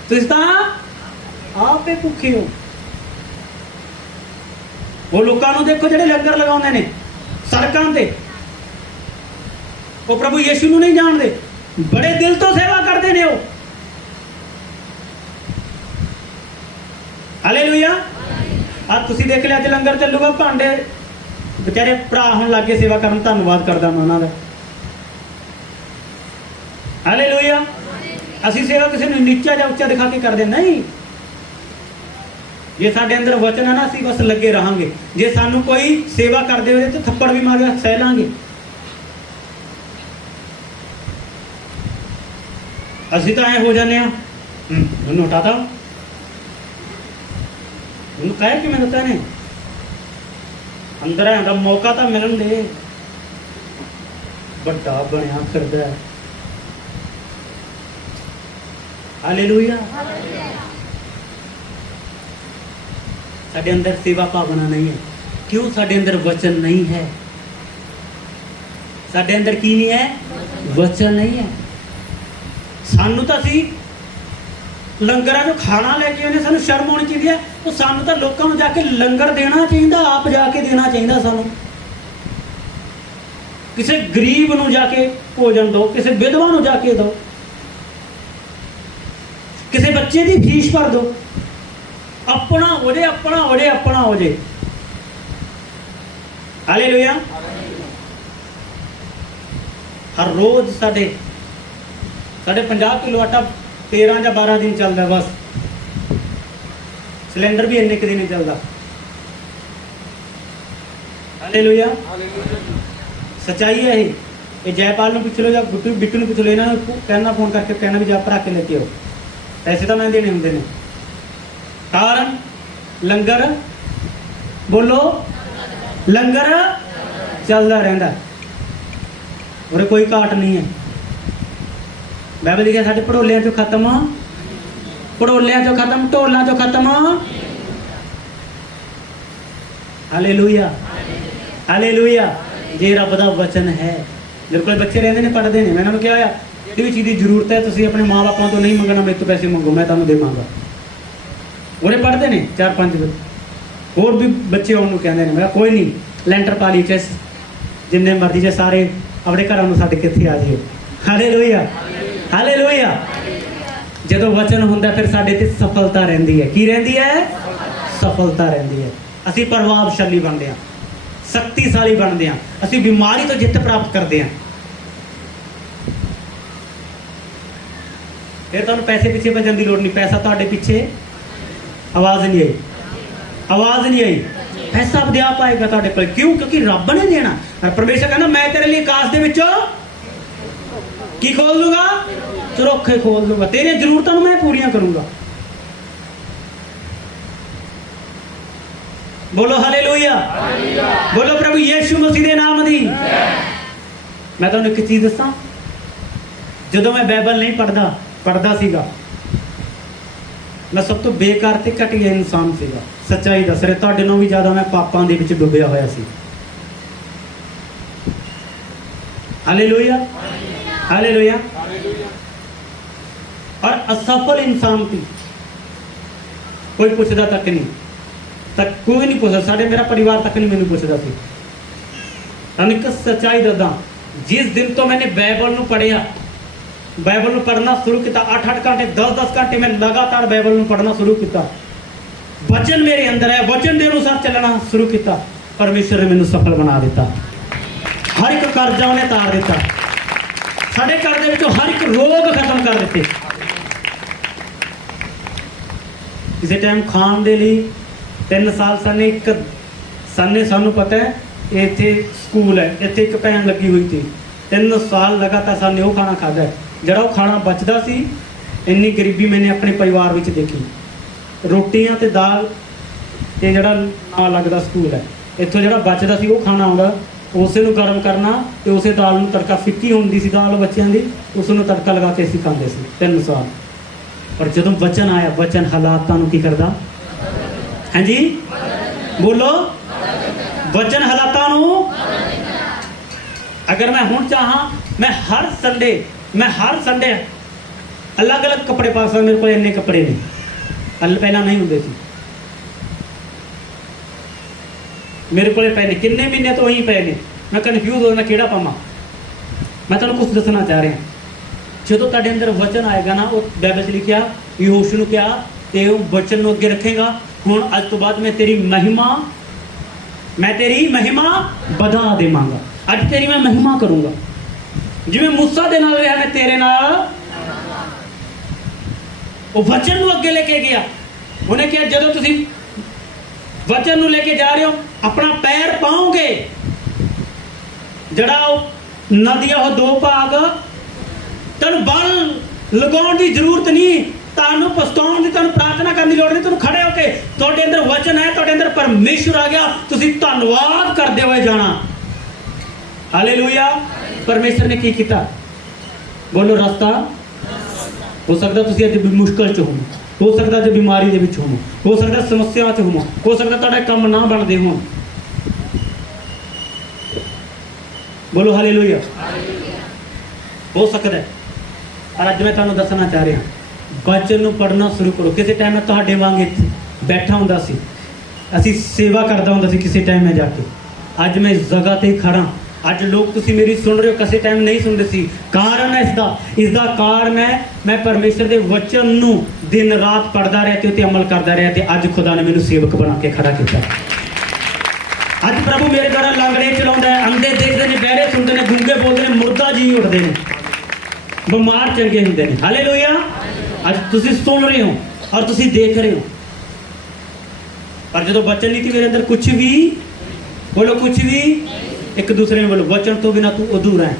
ਤੁਸੀਂ ਤਾਂ ਆਪੇ ਭੁੱਖੇ ਹੋ। ਉਹ ਲੋਕਾਂ ਨੂੰ ਦੇਖੋ ਜਿਹੜੇ ਲੰਗਰ ਲਗਾਉਂਦੇ ਨੇ ਸੜਕਾਂ ਤੇ, ਉਹ ਪ੍ਰਭੂ ਯਿਸੂ ਨੂੰ ਨਹੀਂ ਜਾਣਦੇ, ਬੜੇ ਦਿਲ ਤੋਂ ਸੇਵਾ ਕਰਦੇ ਨੇ ਉਹ। ਹਾਲੇਲੂਇਆ। ਅੱਜ ਤੁਸੀਂ ਦੇਖ ਲਿਆ ਅੱਜ ਲੰਗਰ ਚੱਲੂਗਾ, ਭਾਂਡੇ ਵਿਚਾਰੇ ਭਰਾ ਹੁਣ ਲੱਗੇ ਸੇਵਾ ਕਰਨ। ਧੰਨਵਾਦ ਕਰਦਾ ਮੈਂ ਉਹਨਾਂ ਦਾ। ਹਾਲੇਲੂਇਆ। ਅਸੀਂ ਸੇਵਾ ਕਿਸੇ ਨੂੰ ਨੀਚਾ ਜਾਂ ਉੱਚਾ ਦਿਖਾ ਕੇ ਕਰਦੇ ਨਹੀਂ। ਜੇ ਸਾਡੇ ਅੰਦਰ ਵਚਨ ਹੈ ਨਾ, ਅਸੀਂ ਬਸ ਲੱਗੇ ਰਹਾਂਗੇ। ਜੇ ਸਾਨੂੰ ਕੋਈ ਸੇਵਾ ਕਰਦੇ ਹੋਏ ਤਾਂ ਥੱਪੜ ਵੀ ਮਾਰ ਕੇ ਸਹਿ ਲਾਂਗੇ। ਅਸੀਂ ਤਾਂ ਐ ਹੋ ਜਾਂਦੇ ਆ, ਉਹਨੂੰ ਹਟਾਤਾ, ਉਹਨੂੰ ਕਹਿ ਕਿਵੇਂ ਦਿੱਤਾ ਨੇ, ਅੰਦਰ ਆਉਣ ਦਾ ਮੌਕਾ ਤਾਂ ਮਿਲਣ ਦੇ। ਵੱਡਾ ਬਣਿਆ ਫਿਰਦਾ। ਹਾਲੇਲੂਇਆ। ਸਾਡੇ ਅੰਦਰ ਸੇਵਾ ਭਾਵਨਾ ਨਹੀਂ ਹੈ। ਕਿਉਂ? ਸਾਡੇ ਅੰਦਰ ਵਚਨ ਨਹੀਂ ਹੈ। ਸਾਡੇ ਅੰਦਰ ਕੀ ਨਹੀਂ ਹੈ? ਵਚਨ ਨਹੀਂ ਹੈ। ਸਾਨੂੰ ਤਾਂ ਅਸੀਂ ਲੰਗਰਾਂ ਚੋਂ ਖਾਣਾ ਲੈ ਕੇ ਆਉਂਦੇ, ਸਾਨੂੰ ਸ਼ਰਮ ਆਉਣੀ ਚਾਹੀਦੀ ਹੈ। ਉਹ ਸਾਨੂੰ ਤਾਂ ਲੋਕਾਂ ਨੂੰ ਜਾ ਕੇ ਲੰਗਰ ਦੇਣਾ ਚਾਹੀਦਾ, ਆਪ ਜਾ ਕੇ ਦੇਣਾ ਚਾਹੀਦਾ। ਸਾਨੂੰ ਕਿਸੇ ਗਰੀਬ ਨੂੰ ਜਾ ਕੇ ਭੋਜਨ ਦਿਓ, ਕਿਸੇ ਵਿਧਵਾ ਨੂੰ ਜਾ ਕੇ ਦਿਓ, ਕਿਸੇ ਬੱਚੇ ਦੀ ਫੀਸ ਭਰ ਦਿਓ। ਆਪਣਾ ਹੋ ਜੇ, ਆਪਣਾ ਹੋ ਜੇ, ਆਪਣਾ ਹੋ ਜੇ। ਹਾਲੇਲੂਇਆ। ਹਰ ਰੋਜ਼ ਸਾਡੇ 50 ਕਿਲੋ ਆਟਾ 13 ਜਾਂ 12 ਦਿਨ ਚੱਲਦਾ ਬਸ। ਸਿਲੰਡਰ ਵੀ ਇੰਨੇ ਕੁ ਦਿਨ ਹੀ ਚੱਲਦਾ। ਹਾਲੇਲੂਇਆ। ਸੱਚਾਈ ਹੈ ਇਹ। ਜੈਪਾਲ ਨੂੰ ਪੁੱਛ ਲਓ ਜਾਂ ਬਿੱਟੂ ਨੂੰ ਪੁੱਛ ਲਓ, ਇਹਨਾਂ ਨੂੰ ਕਹਿਣਾ ਫੋਨ ਕਰਕੇ ਕਹਿਣਾ ਵੀ ਜਾ ਭਰਾ ਕੇ ਲੈ ਕੇ ਆਓ। ਪੈਸੇ ਤਾਂ ਮੈਂ ਦੇਣੇ ਹੁੰਦੇ ਨੇ। ਕਾਰਨ ਲੰਗਰ, ਬੋਲੋ, ਲੰਗਰ ਚੱਲਦਾ ਰਹਿੰਦਾ। ਉਰੇ ਕੋਈ ਘਾਟ ਨਹੀਂ ਹੈ। ਬਾਈਬਲ ਲਿਖਿਆ ਸਾਡੇ ਭੜੋਲਿਆਂ ਚੋਂ ਖਤਮ, ਭੜੋਲਿਆਂ ਚੋਂ ਖਤਮ, ਢੋਲਾਂ ਚੋਂ ਖਤਮ। Hallelujah hallelujah. ਜੇ ਰੱਬ ਦਾ ਵਚਨ ਹੈ। ਮੇਰੇ ਕੋਲ ਬੱਚੇ ਰਹਿੰਦੇ ਨੇ, ਪੜ੍ਹਦੇ ਨੇ। ਮੈਂ ਇਹਨਾਂ ਨੂੰ ਕਿਹਾ ਹੋਇਆ ਜਿਹੜੀ ਚੀਜ਼ ਦੀ ਜ਼ਰੂਰਤ ਹੈ ਤੁਸੀਂ ਆਪਣੇ ਮਾਂ ਬਾਪਾਂ ਤੋਂ ਨਹੀਂ ਮੰਗਣਾ, ਮੇਰੇ ਤੋਂ ਪੈਸੇ ਮੰਗੋ, ਮੈਂ ਤੁਹਾਨੂੰ ਦੇਵਾਂਗਾ। ਉਹਨੇ ਪੜ੍ਹਦੇ ਨੇ 4-5 ਬੱਚੇ, ਹੋਰ ਵੀ ਬੱਚੇ ਆਉਣ ਨੂੰ ਕਹਿੰਦੇ ਨੇ। ਮੈਂ ਕਿਹਾ ਕੋਈ ਨਹੀਂ, ਲੈਂਟਰ ਪਾ ਲਈ ਚ ਜਿੰਨੇ ਮਰਜ਼ੀ ਜੇ ਸਾਰੇ ਆਪਣੇ ਘਰਾਂ ਨੂੰ ਛੱਡ ਕੇ ਇੱਥੇ ਆ ਜਿਓ। Hallelujah hallelujah. ਜਦੋਂ ਵਚਨ ਹੁੰਦਾ ਫਿਰ ਸਾਡੇ ਤੇ ਸਫਲਤਾ ਰਹਿੰਦੀ ਹੈ। ਕੀ ਰਹਿੰਦੀ ਹੈ? ਸਫਲਤਾ ਰਹਿੰਦੀ ਹੈ। ਅਸੀਂ ਪ੍ਰਭਾਵਸ਼ਾਲੀ ਬਣਦੇ ਹਾਂ, ਸ਼ਕਤੀਸ਼ਾਲੀ ਬਣਦੇ ਹਾਂ, ਅਸੀਂ ਬਿਮਾਰੀ ਤੋਂ ਜਿੱਤ ਪ੍ਰਾਪਤ ਕਰਦੇ ਹਾਂ। ਫਿਰ ਤੁਹਾਨੂੰ ਪੈਸੇ ਪਿੱਛੇ ਭੱਜਣ ਦੀ ਲੋੜ ਨਹੀਂ। ਪੈਸਾ ਤੁਹਾਡੇ ਪਿੱਛੇ, ਆਵਾਜ਼ ਨਹੀਂ ਆਈ, ਆਵਾਜ਼ ਨਹੀਂ ਆਈ। ਪੈਸਾ ਆਪਦੇ ਆਪ ਆਏਗਾ ਤੁਹਾਡੇ ਕੋਲ। ਕਿਉਂ? ਕਿਉਂਕਿ ਰੱਬ ਨੇ ਦੇਣਾ। ਪਰਮੇਸ਼ਰ ਕਹਿੰਦਾ ਮੈਂ ਤੇਰੇ ਲਈ ਆਕਾਸ਼ ਦੇ ਵਿੱਚੋਂ ਕੀ ਖੋਲ ਦੂੰਗਾ? ਝਰੋਖੇ ਖੋਲ ਦੂੰਗਾ। ਤੇਰੀਆਂ ਜ਼ਰੂਰਤਾਂ ਨੂੰ ਮੈਂ ਪੂਰੀਆਂ ਕਰੂੰਗਾ। ਬੋਲੋ ਹਾਲੇਲੂਇਆ। ਬੋਲੋ ਪ੍ਰਭੂ ਯਿਸੂ ਮਸੀਹ ਦੇ ਨਾਮ ਦੀ। ਮੈਂ ਤੁਹਾਨੂੰ ਇੱਕ ਚੀਜ਼ ਦੱਸਾਂ, ਜਦੋਂ ਮੈਂ ਬਾਈਬਲ ਨਹੀਂ ਪੜ੍ਹਦਾ ਸੀਗਾ, ਮੈਂ ਸਭ ਤੋਂ ਬੇਕਾਰ ਤੇ ਘਟੀਆ ਇਨਸਾਨ ਸੀਗਾ। ਸੱਚਾਈ ਦੱਸ ਰਿਹਾ, ਤੁਹਾਡੇ ਨਾਲੋਂ ਵੀ ਜ਼ਿਆਦਾ ਮੈਂ ਪਾਪਾਂ ਦੇ ਵਿੱਚ ਡੁੱਬਿਆ ਹੋਇਆ ਸੀ। Hallelujah hallelujah. ਔਰ ਅਸਫਲ ਇਨਸਾਨ ਸੀ। ਕੋਈ ਪੁੱਛਦਾ ਤੱਕ ਨਹੀਂ, ਕੋਈ ਨਹੀਂ ਪੁੱਛਦਾ। ਸਾਡੇ ਮੇਰਾ ਪਰਿਵਾਰ ਤੱਕ ਨਹੀਂ ਮੈਨੂੰ ਪੁੱਛਦਾ ਸੀ। ਤੁਹਾਨੂੰ ਇੱਕ ਸੱਚਾਈ ਦੱਸਾਂ, ਜਿਸ ਦਿਨ ਤੋਂ ਮੈंने ਬਾਈਬਲ ਨੂੰ ਪੜ੍ਹਿਆ, ਬਾਈਬਲ ਨੂੰ ਪੜ੍ਹਨਾ ਸ਼ੁਰੂ ਕੀਤਾ, 8-8 ਘੰਟੇ 10-10 ਘੰਟੇ ਮੈਂ ਲਗਾਤਾਰ ਬਾਈਬਲ ਨੂੰ ਪੜ੍ਹਨਾ ਸ਼ੁਰੂ ਕੀਤਾ। ਵਚਨ ਮੇਰੇ ਅੰਦਰ ਹੈ, ਵਚਨ ਦੇ ਅਨੁਸਾਰ ਚੱਲਣਾ ਸ਼ੁਰੂ ਕੀਤਾ। ਪਰਮੇਸ਼ਰ ਨੇ ਮੈਨੂੰ ਸਫਲ ਬਣਾ ਦਿੱਤਾ। ਹਰ ਇੱਕ ਕਰਜ਼ਾ ਉਹਨੇ ਤਾਰ ਦਿੱਤਾ। ਸਾਡੇ ਘਰ ਦੇ ਵਿੱਚੋਂ ਹਰ ਇੱਕ ਰੋਗ ਖਤਮ ਕਰ ਦਿੱਤੇ। ਕਿਸੇ ਟਾਈਮ ਖਾਣ ਦੇ ਲਈ 3 ਸਾਲ ਸਾਨੂੰ ਪਤਾ ਹੈ ਇੱਥੇ ਸਕੂਲ ਹੈ, ਇੱਥੇ ਇੱਕ ਭੈਣ ਲੱਗੀ ਹੋਈ ਸੀ। 3 ਸਾਲ ਲਗਾਤਾਰ ਸਾਨੇ ਉਹ ਖਾਣਾ ਖਾਧਾ। ਜਿਹੜਾ ਉਹ ਖਾਣਾ ਬਚਦਾ ਸੀ, ਇੰਨੀ ਗਰੀਬੀ ਮੈंने ਆਪਣੇ ਪਰਿਵਾਰ ਵਿੱਚ ਦੇਖੀ। ਰੋਟੀਆਂ ਤੇ ਦਾਲ ਤੇ ਜਿਹੜਾ ਨਾਲ ਲੱਗਦਾ ਸਕੂਲ ਹੈ, ਇੱਥੋਂ ਜਿਹੜਾ ਬਚਦਾ ਸੀ ਉਹ ਖਾਣਾ ਆਉਂਦਾ, ਉਸੇ ਨੂੰ ਗਰਮ ਕਰਨਾ ਤੇ ਉਸੇ ਦਾਲ ਨੂੰ ਤੜਕਾ, ਫਿੱਕੀ ਹੁੰਦੀ ਸੀ ਦਾਲ ਬੱਚਿਆਂ ਦੀ, ਉਸ ਨੂੰ ਤੜਕਾ ਲਗਾ ਕੇ ਅਸੀਂ ਖਾਂਦੇ ਸੀ 3 ਸਾਲ। ਪਰ ਜਦੋਂ ਵਚਨ ਆਇਆ, ਵਚਨ ਹਾਲਾਤਾਂ ਨੂੰ ਕੀ ਕਰਦਾ? ਹਾਂਜੀ ਬੋਲੋ, ਵਚਨ ਹਾਲਾਤਾਂ ਨੂੰ। ਅਗਰ ਮੈਂ ਹੁਣ ਚਾਹਾਂ, ਮੈਂ ਹਰ ਸੰਡੇ ਅਲੱਗ-ਅਲੱਗ ਕੱਪੜੇ ਪਾ ਸਕਦਾ। ਮੇਰੇ ਕੋਲ ਇੰਨੇ ਕੱਪੜੇ ਨਹੀਂ, ਪਹਿਲਾਂ ਨਹੀਂ ਹੁੰਦੇ ਸੀ। ਮੇਰੇ ਕੋਲੇ ਪਏ ਨੇ, ਕਿੰਨੇ ਮਹੀਨੇ ਤੋਂ ਉਹੀ ਪਏ ਨੇ। ਮੈਂ ਕਨਫਿਊਜ਼ ਹੋ ਜਾਂਦਾ ਕਿਹੜਾ ਪਾਵਾਂ। ਮੈਂ ਤੁਹਾਨੂੰ ਕੁਝ ਦੱਸਣਾ ਚਾਹ ਰਿਹਾ। ਜਦੋਂ ਤੁਹਾਡੇ ਅੰਦਰ ਵਚਨ ਆਏਗਾ ਨਾ, ਉਹ ਬਾਈਬਲ 'ਚ ਲਿਖਿਆ, ਯਹੋਸ਼ੂ ਨੂੰ ਕਿਹਾ ਤੇ ਉਹ ਵਚਨ ਨੂੰ ਅੱਗੇ ਰੱਖੇਗਾ, ਹੁਣ ਅੱਜ ਤੋਂ ਬਾਅਦ ਮੈਂ ਤੇਰੀ ਮਹਿਮਾ ਵਧਾ ਦੇਵਾਂਗਾ। ਅੱਜ ਤੇਰੀ ਮੈਂ ਮਹਿਮਾ ਕਰੂੰਗਾ। ਜਿਵੇਂ ਮੂਸਾ ਦੇ ਨਾਲ ਰਿਹਾ, ਮੈਂ ਤੇਰੇ ਨਾਲ। ਉਹ ਵਚਨ ਨੂੰ ਅੱਗੇ ਲੈ ਕੇ ਗਿਆ। ਉਹਨੇ ਕਿਹਾ ਜਦੋਂ ਤੁਸੀਂ ਵਚਨ ਨੂੰ ਲੈ ਕੇ ਜਾ ਰਹੇ ਹੋ, ਆਪਣਾ ਪੈਰ ਪਾਓਗੇ, ਜਿਹੜਾ ਉਹ ਨਦੀਆਂ ਉਹ 2 ਭਾਗ, ਤੁਹਾਨੂੰ ਬਲ ਲਗਾਉਣ ਦੀ ਜ਼ਰੂਰਤ ਨਹੀਂ, ਤੁਹਾਨੂੰ ਪਛਤਾਉਣ ਦੀ, ਤੁਹਾਨੂੰ ਪ੍ਰਾਰਥਨਾ ਕਰਨ ਦੀ ਲੋੜ ਨਹੀਂ। ਤੁਹਾਨੂੰ ਖੜੇ ਹੋ ਕੇ, ਤੁਹਾਡੇ ਅੰਦਰ ਵਚਨ ਹੈ, ਤੁਹਾਡੇ ਅੰਦਰ ਪਰਮੇਸ਼ਵਰ ਆ ਗਿਆ, ਤੁਸੀਂ ਧੰਨਵਾਦ ਕਰਦੇ ਹੋਏ ਜਾਣਾ। ਹਾਲੇਲੂਇਆ। ਪਰਮੇਸ਼ਰ ਨੇ ਕੀ ਕੀਤਾ? ਬੋਲੋ, ਰਸਤਾ। ਹੋ ਸਕਦਾ ਤੁਸੀਂ ਅੱਜ ਮੁਸ਼ਕਲ 'ਚ ਹੋ ਸਕਦਾ ਅੱਜ ਬਿਮਾਰੀ ਦੇ ਵਿੱਚ ਹੋ ਸਕਦਾ ਸਮੱਸਿਆ 'ਚ ਹੋ ਸਕਦਾ ਤੁਹਾਡਾ ਕੰਮ ਨਾ ਬਣਦੇ ਹੋਣ। ਬੋਲੋ ਹਾਲੇਲੂਇਆ। ਹੋ ਸਕਦਾ। ਪਰ ਅੱਜ ਮੈਂ ਤੁਹਾਨੂੰ ਦੱਸਣਾ ਚਾਹ ਰਿਹਾ, ਵਚਨ ਨੂੰ ਪੜ੍ਹਨਾ ਸ਼ੁਰੂ ਕਰੋ। ਕਿਸੇ ਟਾਈਮ ਮੈਂ ਤੁਹਾਡੇ ਵਾਂਗ ਇੱਥੇ ਬੈਠਾ ਹੁੰਦਾ ਸੀ, ਅਸੀਂ ਸੇਵਾ ਕਰਦਾ ਹੁੰਦਾ ਸੀ ਕਿਸੇ ਟਾਈਮ ਮੈਂ ਜਾ ਕੇ। ਅੱਜ ਮੈਂ ਇਸ ਜਗ੍ਹਾ ਤੇ ਖੜਾ। ਅੱਜ ਲੋਕ ਤੁਸੀਂ ਮੇਰੀ ਸੁਣ ਰਹੇ ਹੋ, ਕਿਸੇ ਟਾਈਮ ਨਹੀਂ ਸੁਣਦੇ ਸੀ। ਕਾਰਨ ਹੈ ਇਸਦਾ ਕਾਰਨ ਹੈ ਮੈਂ ਪਰਮੇਸ਼ਰ ਦੇ ਵਚਨ ਨੂੰ ਦਿਨ ਰਾਤ ਪੜ੍ਹਦਾ ਰਿਹਾ ਤੇ ਉੱਤੇ ਅਮਲ ਕਰਦਾ ਰਿਹਾ, ਤੇ ਅੱਜ ਖੁਦਾ ਨੇ ਮੈਨੂੰ ਸੇਵਕ ਬਣਾ ਕੇ ਖੜਾ ਕੀਤਾ। ਅੱਜ ਪ੍ਰਭੂ ਮੇਰੇ ਦੁਆਰਾ ਲਾਂਗੜੇ ਚਲਾਉਂਦਾ ਹੈ, ਅੰਧੇ ਦੇਖਦੇ ਨੇ, ਬਹਿਰੇ ਸੁਣਦੇ ਨੇ, ਗੂੰਗੇ ਬੋਲਦੇ ਨੇ, ਮੁਰਦਾ ਜੀ ਉੱਠਦੇ ਨੇ, ਬਿਮਾਰ ਚੰਗੇ ਹੁੰਦੇ ਨੇ। ਹਾਲੇਲੂਇਆ। ਅੱਜ ਤੁਸੀਂ ਸੁਣ ਰਹੇ ਹੋ ਔਰ ਤੁਸੀਂ ਦੇਖ ਰਹੇ ਹੋ। ਪਰ ਜਦੋਂ ਵਚਨ ਨਹੀਂ ਸੀ ਮੇਰੇ ਅੰਦਰ, ਕੁਝ ਵੀ ਬੋਲੋ, ਕੁਝ ਵੀ। ਇੱਕ ਦੂਸਰੇ ਨੂੰ ਬੋਲੋ, ਵਚਨ ਤੋਂ ਬਿਨਾ ਤੂੰ ਅਧੂਰਾ ਹੈ।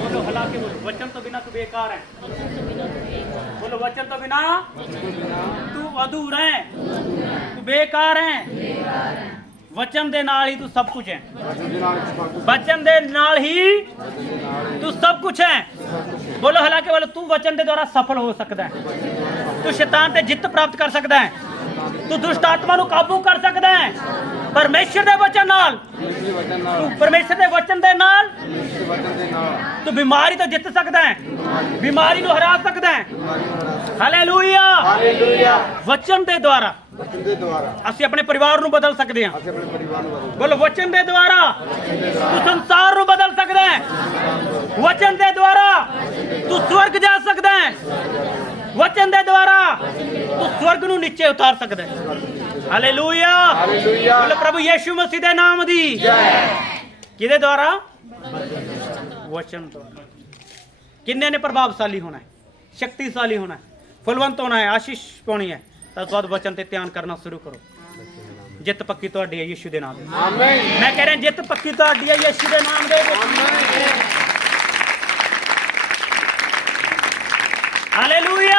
ਬੋਲੋ, ਹਲਾ ਕੇ ਬੋਲੋ, ਵਚਨ ਤੋਂ ਬਿਨਾ ਤੂੰ ਬੇਕਾਰ ਹੈ। ਬੋਲੋ, ਵਚਨ ਤੋਂ ਬਿਨਾ ਤੂੰ ਅਧੂਰਾ ਹੈ, ਤੂੰ ਬੇਕਾਰ ਹੈ। ਵਚਨ ਦੇ ਨਾਲ ਹੀ ਤੂੰ ਸਭ ਕੁਝ ਹੈ। ਵਚਨ ਦੇ ਨਾਲ ਹੀ ਤੂੰ ਸਭ ਕੁਝ ਹੈ। ਬੋਲੋ, ਹਲਾ ਕੇ ਬੋਲੋ, ਤੂੰ ਵਚਨ ਦੇ ਦੁਆਰਾ ਸਫਲ ਹੋ ਸਕਦਾ ਹੈ। ਤੂੰ ਸ਼ੈਤਾਨ ਤੇ ਜਿੱਤ ਪ੍ਰਾਪਤ ਕਰ ਸਕਦਾ ਹੈ। ਤੂੰ ਦੁਸ਼ਟ ਆਤਮਾ ਨੂੰ ਕਾਬੂ ਕਰ ਸਕਦਾ ਹੈ ਪਰਮੇਸ਼ਰ ਦੇ ਵਚਨ ਨਾਲ। ਤੂੰ ਪਰਮੇਸ਼ਰ ਦੇ ਵਚਨ ਦੇ ਨਾਲ ਤੂੰ ਬਿਮਾਰੀ ਤੋਂ ਜਿੱਤ ਸਕਦਾ ਹੈ, ਬਿਮਾਰੀ ਨੂੰ ਹਰਾ ਸਕਦਾ ਹੈ। ਹਾਲੇਲੂਇਆ। ਵਚਨ ਦੇ ਦੁਆਰਾ ਅਸੀਂ ਆਪਣੇ ਪਰਿਵਾਰ ਨੂੰ ਬਦਲ ਸਕਦੇ ਹਾਂ। ਬੋਲੋ, ਵਚਨ ਦੇ ਦੁਆਰਾ ਤੂੰ ਸੰਸਾਰ ਨੂੰ ਬਦਲ ਸਕਦਾ ਹੈ। ਵਚਨ ਦੇ ਦੁਆਰਾ ਤੂੰ ਸਵਰਗ ਜਾ ਸਕਦਾ ਹੈ। ਵਚਨ ਦੇ ਦੁਆਰਾ ਤੂੰ ਸਵਰਗ ਨੂੰ ਨੀਚੇ ਉਤਾਰ ਸਕਦਾ ਹੈ। ਹਾਲੇਲੂਇਆ। ਬੋਲੋ, ਪ੍ਰਭੂ ਯੀਸ਼ੂ ਮਸੀਹ ਦੇ ਨਾਮ ਦੀ ਜੈ। ਕਿਹਦੇ ਦੁਆਰਾ? ਵਚਨ ਦੁਆਰਾ। ਕਿੰਨੇ ਨੇ ਪ੍ਰਭਾਵਸ਼ਾਲੀ ਹੋਣਾ ਹੈ, ਸ਼ਕਤੀਸ਼ਾਲੀ ਹੋਣਾ ਹੈ, ਫੁੱਲਵੰਤ ਹੋਣਾ ਹੈ, ਆਸ਼ੀਸ਼ ਪਾਉਣੀ ਹੈ, ਤਾਂ ਤੁਹਾਡੇ ਵਚਨ ਤੇ ਧਿਆਨ ਕਰਨਾ ਸ਼ੁਰੂ ਕਰੋ। ਜਿੱਤ ਪੱਕੀ ਤੁਹਾਡੀ ਹੈ ਯੀਸ਼ੂ ਦੇ ਨਾਮ ਦੇ। ਆਮੀਨ। ਮੈਂ ਕਹਿ ਰਿਹਾ, ਜਿੱਤ ਪੱਕੀ ਤੁਹਾਡੀ ਹੈ ਯੀਸ਼ੂ ਦੇ ਨਾਮ ਦੇ ਵਿੱਚ। ਹਾਲੇਲੂਇਆ।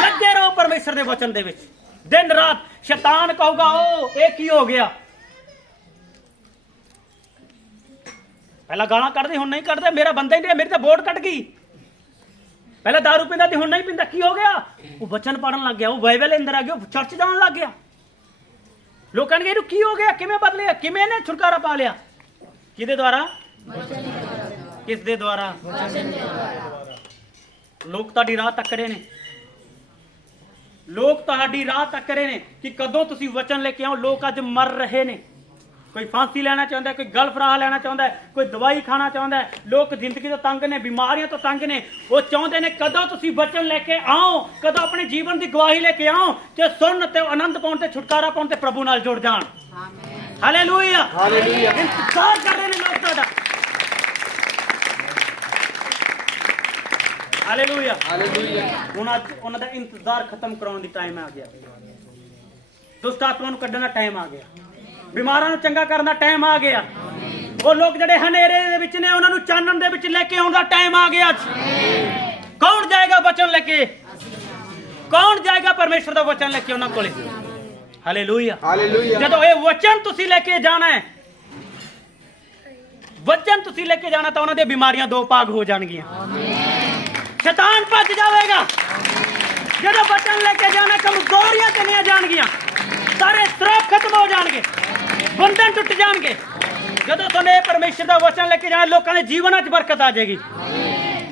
ਲੱਗੇ ਰਹੋ ਪਰਮੇਸ਼ਰ ਦੇ ਵਚਨ ਦੇ ਵਿੱਚ ਦਿਨ ਰਾਤ। ਸ਼ੈਤਾਨ ਕਹੂਗਾ, ਉਹ ਇਹ ਕੀ ਹੋ ਗਿਆ? ਪਹਿਲਾਂ ਗਾਲਾਂ ਕੱਢਦੇ, ਹੁਣ ਨਹੀਂ ਕੱਢਦੇ। ਮੇਰਾ ਬੰਦਾ ਹੀ ਨਹੀਂ, ਮੇਰੀ ਤਾਂ ਵੋਟ ਕੱਟ ਗਈ। ਪਹਿਲਾਂ ਦਾਰੂ ਪੀਂਦਾ ਸੀ, ਹੁਣ ਨਹੀਂ ਪੀਂਦਾ। ਕੀ ਹੋ ਗਿਆ? ਉਹ ਵਚਨ ਪੜਨ ਲੱਗ ਗਿਆ, ਉਹ ਬਾਈਬਲ ਅੰਦਰ ਆ ਗਿਆ, ਉਹ ਚਰਚ ਜਾਣ ਲੱਗ ਗਿਆ। ਲੋਕਾਂ ਨੇ ਇਹਨੂੰ ਕੀ ਹੋ ਗਿਆ, ਕਿਵੇਂ ਬਦਲਿਆ, ਕਿਵੇਂ ਨੇ ਛੁਟਕਾਰਾ ਪਾ ਲਿਆ? ਕਿਹਦੇ ਦੁਆਰਾ? ਕਿਸ ਦੇ ਦੁਆਰਾ? ਲੋਕ ਤੁਹਾਡੀ ਰਾਹ ਤੱਕ ਰਹੇ ਨੇ। ਲੋਕ ਤੁਹਾਡੀ ਰਾਹ ਤੱਕ ਰਹੇ ਨੇ ਕਿ ਕਦੋਂ ਤੁਸੀਂ ਵਚਨ ਲੈ ਕੇ ਆਓ। ਲੋਕ ਅੱਜ ਮਰ ਰਹੇ ਨੇ। ਕੋਈ ਫਾਂਸੀ ਲੈਣਾ ਚਾਹੁੰਦਾ, ਕੋਈ ਗਲਫਰਾਹ ਲੈਣਾ ਚਾਹੁੰਦਾ, ਕੋਈ ਦਵਾਈ ਖਾਣਾ ਚਾਹੁੰਦਾ। ਲੋਕ ਜ਼ਿੰਦਗੀ ਤੋਂ ਤੰਗ ਨੇ, ਬਿਮਾਰੀਆਂ ਤੋਂ ਤੰਗ ਨੇ। ਉਹ ਚਾਹੁੰਦੇ ਨੇ ਕਦੋਂ ਤੁਸੀਂ ਵਚਨ ਲੈ ਕੇ ਆਓ, ਕਦੋਂ ਆਪਣੇ ਜੀਵਨ ਦੀ ਗਵਾਹੀ ਲੈ ਕੇ ਆਓ ਤੇ ਸੁਣ ਤੇ ਆਨੰਦ ਪਾਉਣ ਤੇ ਛੁਟਕਾਰਾ ਪਾਉਣ ਤੇ ਪ੍ਰਭੂ ਨਾਲ ਜੁੜ ਜਾਣ। ਹਾਲੇਲੂਇਆ। ਇੰਤਜ਼ਾਰ ਕਰ ਰਹੇ ਨੇ ਲੋਕ। ਹਾਲੇਲੂਇਆ। ਹਾਲੇਲੂਇਆ। ਹੁਣ ਅੱਜ ਉਹਨਾਂ ਦਾ ਇੰਤਜ਼ਾਰ ਖਤਮ ਕਰਾਉਣ ਦੀ ਟਾਈਮ ਆ ਗਿਆ। ਦੁਸ਼ਟ ਆਤਮਾ ਨੂੰ ਕੱਢਣ ਦਾ ਟਾਈਮ ਆ ਗਿਆ। ਬਿਮਾਰਾਂ ਨੂੰ ਚੰਗਾ ਕਰਨ ਦਾ ਟਾਈਮ ਆ ਗਿਆ। ਉਹ ਲੋਕ ਜਿਹੜੇ ਹਨੇਰੇ ਦੇ ਵਿੱਚ ਨੇ ਉਹਨਾਂ ਨੂੰ ਚਾਨਣ ਦੇ ਵਿੱਚ ਲੈ ਕੇ ਆਉਣ ਦਾ ਟਾਈਮ ਆ ਗਿਆ। ਕੌਣ ਜਾਏਗਾ ਵਚਨ ਲੈ ਕੇ? ਕੌਣ ਜਾਏਗਾ ਪਰਮੇਸ਼ਰ ਦਾ ਵਚਨ ਲੈ ਕੇ ਉਹਨਾਂ ਕੋਲੇ? ਹਾਲੇਲੂਇਆ। ਹਾਲੇਲੂਇਆ। ਜਦੋਂ ਇਹ ਵਚਨ ਤੁਸੀਂ ਲੈ ਕੇ ਜਾਣਾ ਹੈ, ਵਚਨ ਤੁਸੀਂ ਲੈ ਕੇ ਜਾਣਾ ਤਾਂ ਉਹਨਾਂ ਦੀਆਂ ਬਿਮਾਰੀਆਂ ਦੋ ਭਾਗ ਹੋ ਜਾਣਗੀਆਂ। ਸ਼ੈਤਾਨ ਭੱਜ ਜਾਵੇਗਾ। ਜਦੋਂ ਵਚਨ ਲੈ ਕੇ ਜਾਣਾ ਕਮਜ਼ੋਰੀਆਂ ਚਲੀਆਂ ਜਾਣਗੀਆਂ, ਸਾਰੇ ਸ਼ਰਾਪ ਖਤਮ ਹੋ ਜਾਣਗੇ, ਬੰਧਨ ਟੁੱਟ ਜਾਣਗੇ। ਜਦੋਂ ਤੁਹਾਨੂੰ ਪਰਮੇਸ਼ਰ ਦਾ ਵਚਨ ਲੈ ਕੇ ਜਾਣਾ, ਲੋਕਾਂ ਦੇ ਜੀਵਨਾਂ 'ਚ ਬਰਕਤ ਆ ਜਾਏਗੀ।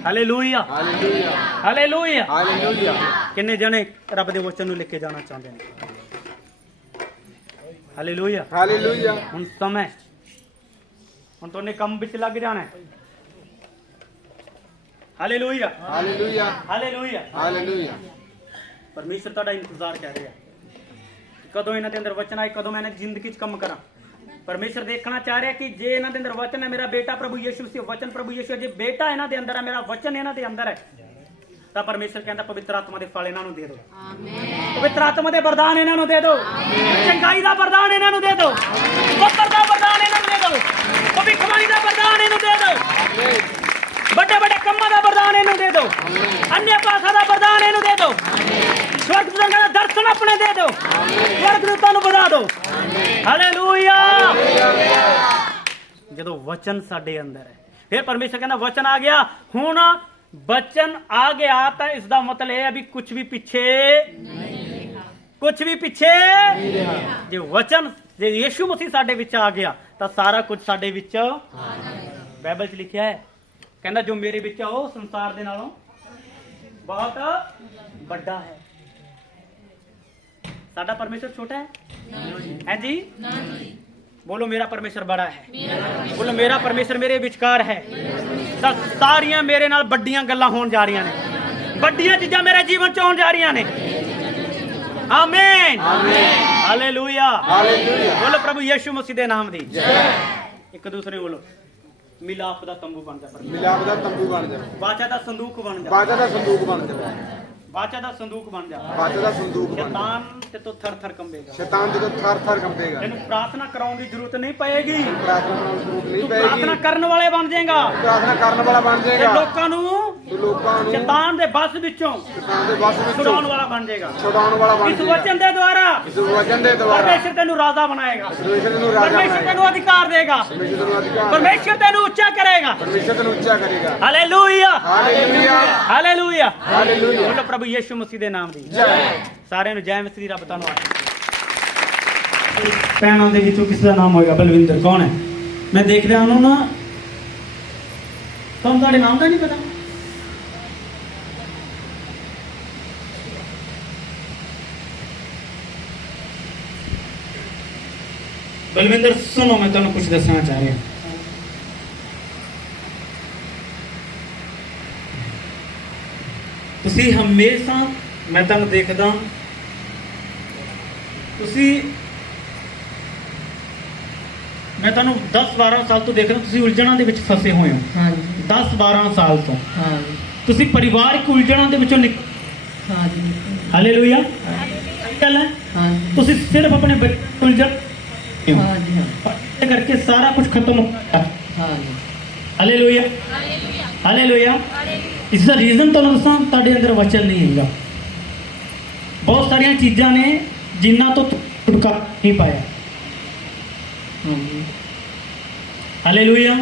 ਹਾਲੇਲੂਇਆ। ਹਾਲੇਲੂਇਆ। ਹਾਲੇਲੂਇਆ। ਹਾਲੇਲੂਇਆ। ਕਿੰਨੇ ਜਣੇ ਰੱਬ ਦੇ ਵਚਨ ਨੂੰ ਲੈ ਕੇ ਜਾਣਾ ਚਾਹੁੰਦੇ ਨੇ? ਹਾਲੇਲੂਇਆ। ਹਾਲੇਲੂਇਆ। ਹੁਣ ਸਮੇਂ, ਹੁਣ ਤੁਹਾਨੇ ਕੰਮ ਵਿੱਚ ਲੱਗ ਜਾਣਾ ਹੈ। ਹਾਲੇਲੂਇਆ। ਹਾਲੇਲੂਇਆ। ਹਾਲੇਲੂਇਆ। ਹਾਲੇਲੂਇਆ। ਪਰਮੇਸ਼ਰ ਤੁਹਾਡਾ ਇੰਤਜ਼ਾਰ ਕਰ ਰਿਹਾ। ਕਦੋਂ ਇਹਨਾਂ ਦੇ ਅੰਦਰ ਵਚਨ ਆਏ, ਕਦੋਂ ਮੈਂ ਇਹਨਾਂ ਦੀ ਜ਼ਿੰਦਗੀ 'ਚ ਕੰਮ ਕਰਾਂ। ਪਰਮੇਸ਼ਰ ਦੇਖਣਾ ਚਾਹ ਰਿਹਾ ਕਿ ਜੇ ਇਹਨਾਂ ਦੇ ਅੰਦਰ ਵਚਨ ਹੈ, ਮੇਰਾ ਬੇਟਾ ਪ੍ਰਭੂ ਯਿਸੂ ਮਸੀਹ, ਵਚਨ ਪ੍ਰਭੂ ਯਿਸੂ, ਜੇ ਬੇਟਾ ਇਹਨਾਂ ਦੇ ਅੰਦਰ ਹੈ, ਮੇਰਾ ਵਚਨ ਇਹਨਾਂ ਦੇ ਅੰਦਰ ਹੈ, ਤਾਂ ਪਰਮੇਸ਼ਰ ਕਹਿੰਦਾ ਪਵਿੱਤਰ ਆਤਮਾ ਦੇ ਫਲ ਇਹਨਾਂ ਨੂੰ ਦੇ ਦਿਓ। ਪਵਿੱਤਰ ਆਤਮਾ ਦੇ ਵਰਦਾਨ ਇਹਨਾਂ ਨੂੰ ਦੇ ਦਿਓ। ਚੰਗਾਈ ਦਾ ਵਰਦਾਨ ਇਹਨਾਂ ਨੂੰ ਦੇ ਦਿਓ। ਪੁੱਤਰ ਦਾ ਵਰਦਾਨ ਇਹਨਾਂ ਨੂੰ ਦੇ ਦਿਓ। ਭਵਿੱਖਬਾਣੀ ਦਾ ਵਰਦਾਨ ਇਹਨੂੰ ਦੇ ਦਿਓ। ਵੱਡੇ ਵੱਡੇ ਕੰਮਾਂ ਦਾ ਵਰਦਾਨ ਇਹਨੂੰ ਦੇ ਦਿਓ। ਅਨਿਆ ਭਾਸ਼ਾ ਦਾ ਵਰਦਾਨ ਇਹਨੂੰ ਦੇ ਦਿਓ। ਸਵਰਗ ਦੂਤਾਂ ਦਾ ਦਰਸ਼ਨ ਆਪਣੇ ਦੇ ਦਿਓ। ਸਵਰਗ ਦੂਤਾਂ ਨੂੰ ਵਧਾ ਦਿਓ। ਹਾਲੇਲੂਇਆ। ਜਦੋਂ ਵਚਨ ਸਾਡੇ ਅੰਦਰ ਹੈ, ਫਿਰ ਪਰਮੇਸ਼ਰ ਕਹਿੰਦਾ ਵਚਨ ਆ ਗਿਆ। ਹੁਣ ਵਚਨ ਆ ਗਿਆ ਤਾਂ ਇਸ ਦਾ ਮਤਲਬ ਇਹ ਹੈ ਵੀ ਕੁਝ ਵੀ ਪਿੱਛੇ ਨਹੀਂ ਰਿਹਾ। ਜੇ ਵਚਨ, ਜੇ ਯਿਸੂ ਮਸੀਹ ਸਾਡੇ ਵਿੱਚ ਆ ਗਿਆ ਤਾਂ ਸਾਰਾ ਕੁਝ ਸਾਡੇ ਵਿੱਚ ਬਾਈਬਲ 'ਚ ਲਿਖਿਆ ਹੈ। ਕਹਿੰਦਾ ਜੋ ਮੇਰੇ ਵਿੱਚ ਆ ਉਹ ਸੰਸਾਰ ਦੇ ਨਾਲੋਂ ਬਹੁਤ ਵੱਡਾ ਹੈ। ਸਾਡਾ ਪਰਮੇਸ਼ਰ ਛੋਟਾ ਹੈ ਜੀ? ਬੋਲੋ ਮੇਰਾ ਪਰਮੇਸ਼ਰ ਬੜਾ ਹੈ। ਬੋਲੋ ਮੇਰਾ ਪਰਮੇਸ਼ਰ ਮੇਰੇ ਵਿਚਕਾਰ ਹੈ। ਤਾਂ ਸਾਰੀਆਂ ਮੇਰੇ ਨਾਲ ਵੱਡੀਆਂ ਗੱਲਾਂ ਹੋਣ ਜਾ ਰਹੀਆਂ ਨੇ। ਵੱਡੀਆਂ ਚੀਜ਼ਾਂ ਮੇਰੇ ਜੀਵਨ 'ਚ ਹੋਣ ਜਾ ਰਹੀਆਂ ਨੇ। ਆਮੀਨ। ਹਾਲੇਲੂਇਆ। ਹਾਲੇਲੂਇਆ। ਬੋਲੋ ਪ੍ਰਭੂ ਯਿਸੂ ਮਸੀਹ ਦੇ ਨਾਮ ਦੀ ਜੈ। ਇੱਕ ਦੂਸਰੇ ਬੋਲੋ ਮਿਲਾਪ ਦਾ ਤੰਬੂ ਬਣ ਜਾ। ਮਿਲਾਪ ਦਾ ਤੰਬੂ ਬਣ ਜਾ। ਵਾਚਾ ਦਾ ਸੰਦੂਕ ਬਣ ਜਾ। ਵਾਚਾ ਦਾ ਸੰਦੂਕ ਬਣ ਜਾ। ਵਾਚਾ ਦਾ ਸੰਦੂਕ ਬਣ ਜਾ। ਵਾਚਾ ਦਾ ਸੰਦੂਕ ਬਣ ਜਾ। ਸ਼ੈਤਾਨ ਤੇ ਤੋਂ ਥਰ ਥਰ ਕੰਬੇਗਾ। ਸ਼ੈਤਾਨ ਜਦੋਂ ਥਰ ਥਰ ਕੰਬੇਗਾ। ਤੈਨੂੰ ਪ੍ਰਾਰਥਨਾ ਕਰਾਉਣ ਦੀ ਜ਼ਰੂਰਤ ਨਹੀਂ ਪਏਗੀ। ਪ੍ਰਾਰਥਨਾ ਕਰਨ ਦੀ ਜ਼ਰੂਰਤ ਨਹੀਂ ਤੂੰ ਪਏਗੀ। ਪ੍ਰਾਰਥਨਾ ਕਰਨ ਵਾਲੇ ਬਣ ਜਾਏਗਾ। ਪ੍ਰਾਰਥਨਾ ਕਰਨ ਵਾਲਾ ਬਣ ਤੇ ਜਾਏਗਾ। ਲੋਕਾਂ ਨੂੰ ਸ਼ੈਤਾਨ ਦੇ ਬਸ ਵਿੱਚੋਂ ਸ਼ੈਤਾਨ ਦੇ ਵਸ ਵਿੱਚੋਂ ਛੁਡਾਉਣ ਵਾਲਾ ਬਣ ਜਾਏਗਾ। ਛੁਡਾਉਣ ਵਾਲਾ ਬਣ ਇਸ ਜਾਏਗਾ। ਵਚਨ ਦੇ ਦੁਆਰਾ ਇਸ ਵਚਨ ਦੇ ਦੁਆਰਾ ਪਰਮੇਸ਼ਰ ਤੈਨੂੰ ਰਾਜਾ ਬਣਾਏਗਾ। ਪਰਮੇਸ਼ਰ ਨੂੰ ਰਾਜਾ ਪਰਮੇਸ਼ਰ ਬਣਾਏਗਾ। ਤੈਨੂੰ ਅਧਿਕਾਰ ਦੇਗਾ। ਪਰਮੇਸ਼ਰ ਨੂੰ ਅਧਿਕਾਰ। ਪਰਮੇਸ਼ਰ ਤੈਨੂੰ ਉੱਚਾ ਕਰੇਗਾ। ਪਰਮੇਸ਼ਰ ਤੈਨੂੰ ਉੱਚਾ ਕਰੇਗਾ। ਹਾਲੇਲੂਇਆ। ਹਾਲੇਲੂਇਆ। ਹਾਲੇਲੂਇਆ। ਹਾਲੇਲੂਇਆ। ਬੋਲੋ ਪ੍ਰਭੂ ਯਿਸੂ ਮਸੀਹ ਦੇ ਨਾਮ ਦੀ ਜੈ। ਸਾਰਿਆਂ ਨੂੰ ਜੈ ਮਸੀਹ। ਰੱਬ ਧੰਨਵਾਦ। ਭੈਣਾਂ ਦੇ ਵਿੱਚੋਂ ਕਿਸ ਦਾ ਨਾਮ ਹੋਏਗਾ? ਬਲਵਿੰਦਰ ਕੌਣ ਹੈ? ਮੈਂ ਦੇਖ ਰਿਹਾ ਉਹਨੂੰ ਨਾ। ਤੁਹਾਨੂੰ ਤੁਹਾਡੇ ਨਾਮ ਦਾ ਨਹੀਂ ਪਤਾ? ਬਲਵਿੰਦਰ ਸੁਣੋ, ਮੈਂ ਤੁਹਾਨੂੰ ਕੁਝ ਦੱਸਣਾ ਚਾਹ ਰਿਹਾ। ਤੁਸੀਂ ਹਮੇਸ਼ਾ, ਮੈਂ ਤੁਹਾਨੂੰ ਦੇਖਦਾ, ਮੈਂ ਤੁਹਾਨੂੰ 10-12 ਸਾਲ ਤੋਂ ਦੇਖ ਰਿਹਾ, ਤੁਸੀਂ ਉਲਝਣਾਂ ਦੇ ਵਿੱਚ ਫਸੇ ਹੋਏ ਹੋ। ਹਾਂਜੀ 10-12 ਸਾਲ ਤੋਂ ਹਾਂਜੀ ਤੁਸੀਂ ਪਰਿਵਾਰਕ ਉਲਝਣਾਂ ਦੇ ਵਿੱਚੋਂ ਹਾਂਜੀ ਹਾਲੇਲੂਇਆ। ਗੱਲ ਹੈ, ਹਾਂਜੀ ਤੁਸੀਂ ਸਿਰਫ ਆਪਣੇ ਬੱਚੇ ਉਲਝਣ ਹਾਂਜੀ ਇਹ ਕਰਕੇ ਸਾਰਾ ਕੁਝ ਖਤਮ ਹੋ ਗਿਆ। ਹਾਂਜੀ ਹਾਲੇਲੂਇਆ। ਹਾਲੇਲੂਇਆ। ਇਸ ਦਾ ਰੀਜ਼ਨ ਤੁਹਾਨੂੰ ਦੱਸਾਂ, ਤੁਹਾਡੇ ਅੰਦਰ ਵਚਨ ਨਹੀਂ ਹੈਗਾ। ਬਹੁਤ ਸਾਰੀਆਂ ਚੀਜ਼ਾਂ ਨੇ ਜਿਨ੍ਹਾਂ ਤੋਂ ਛੁਟਕਾਰਾ ਨਹੀਂ ਪਾਇਆ। ਹਾਂਜੀ ਹਾਲੇਲੂਇਆ।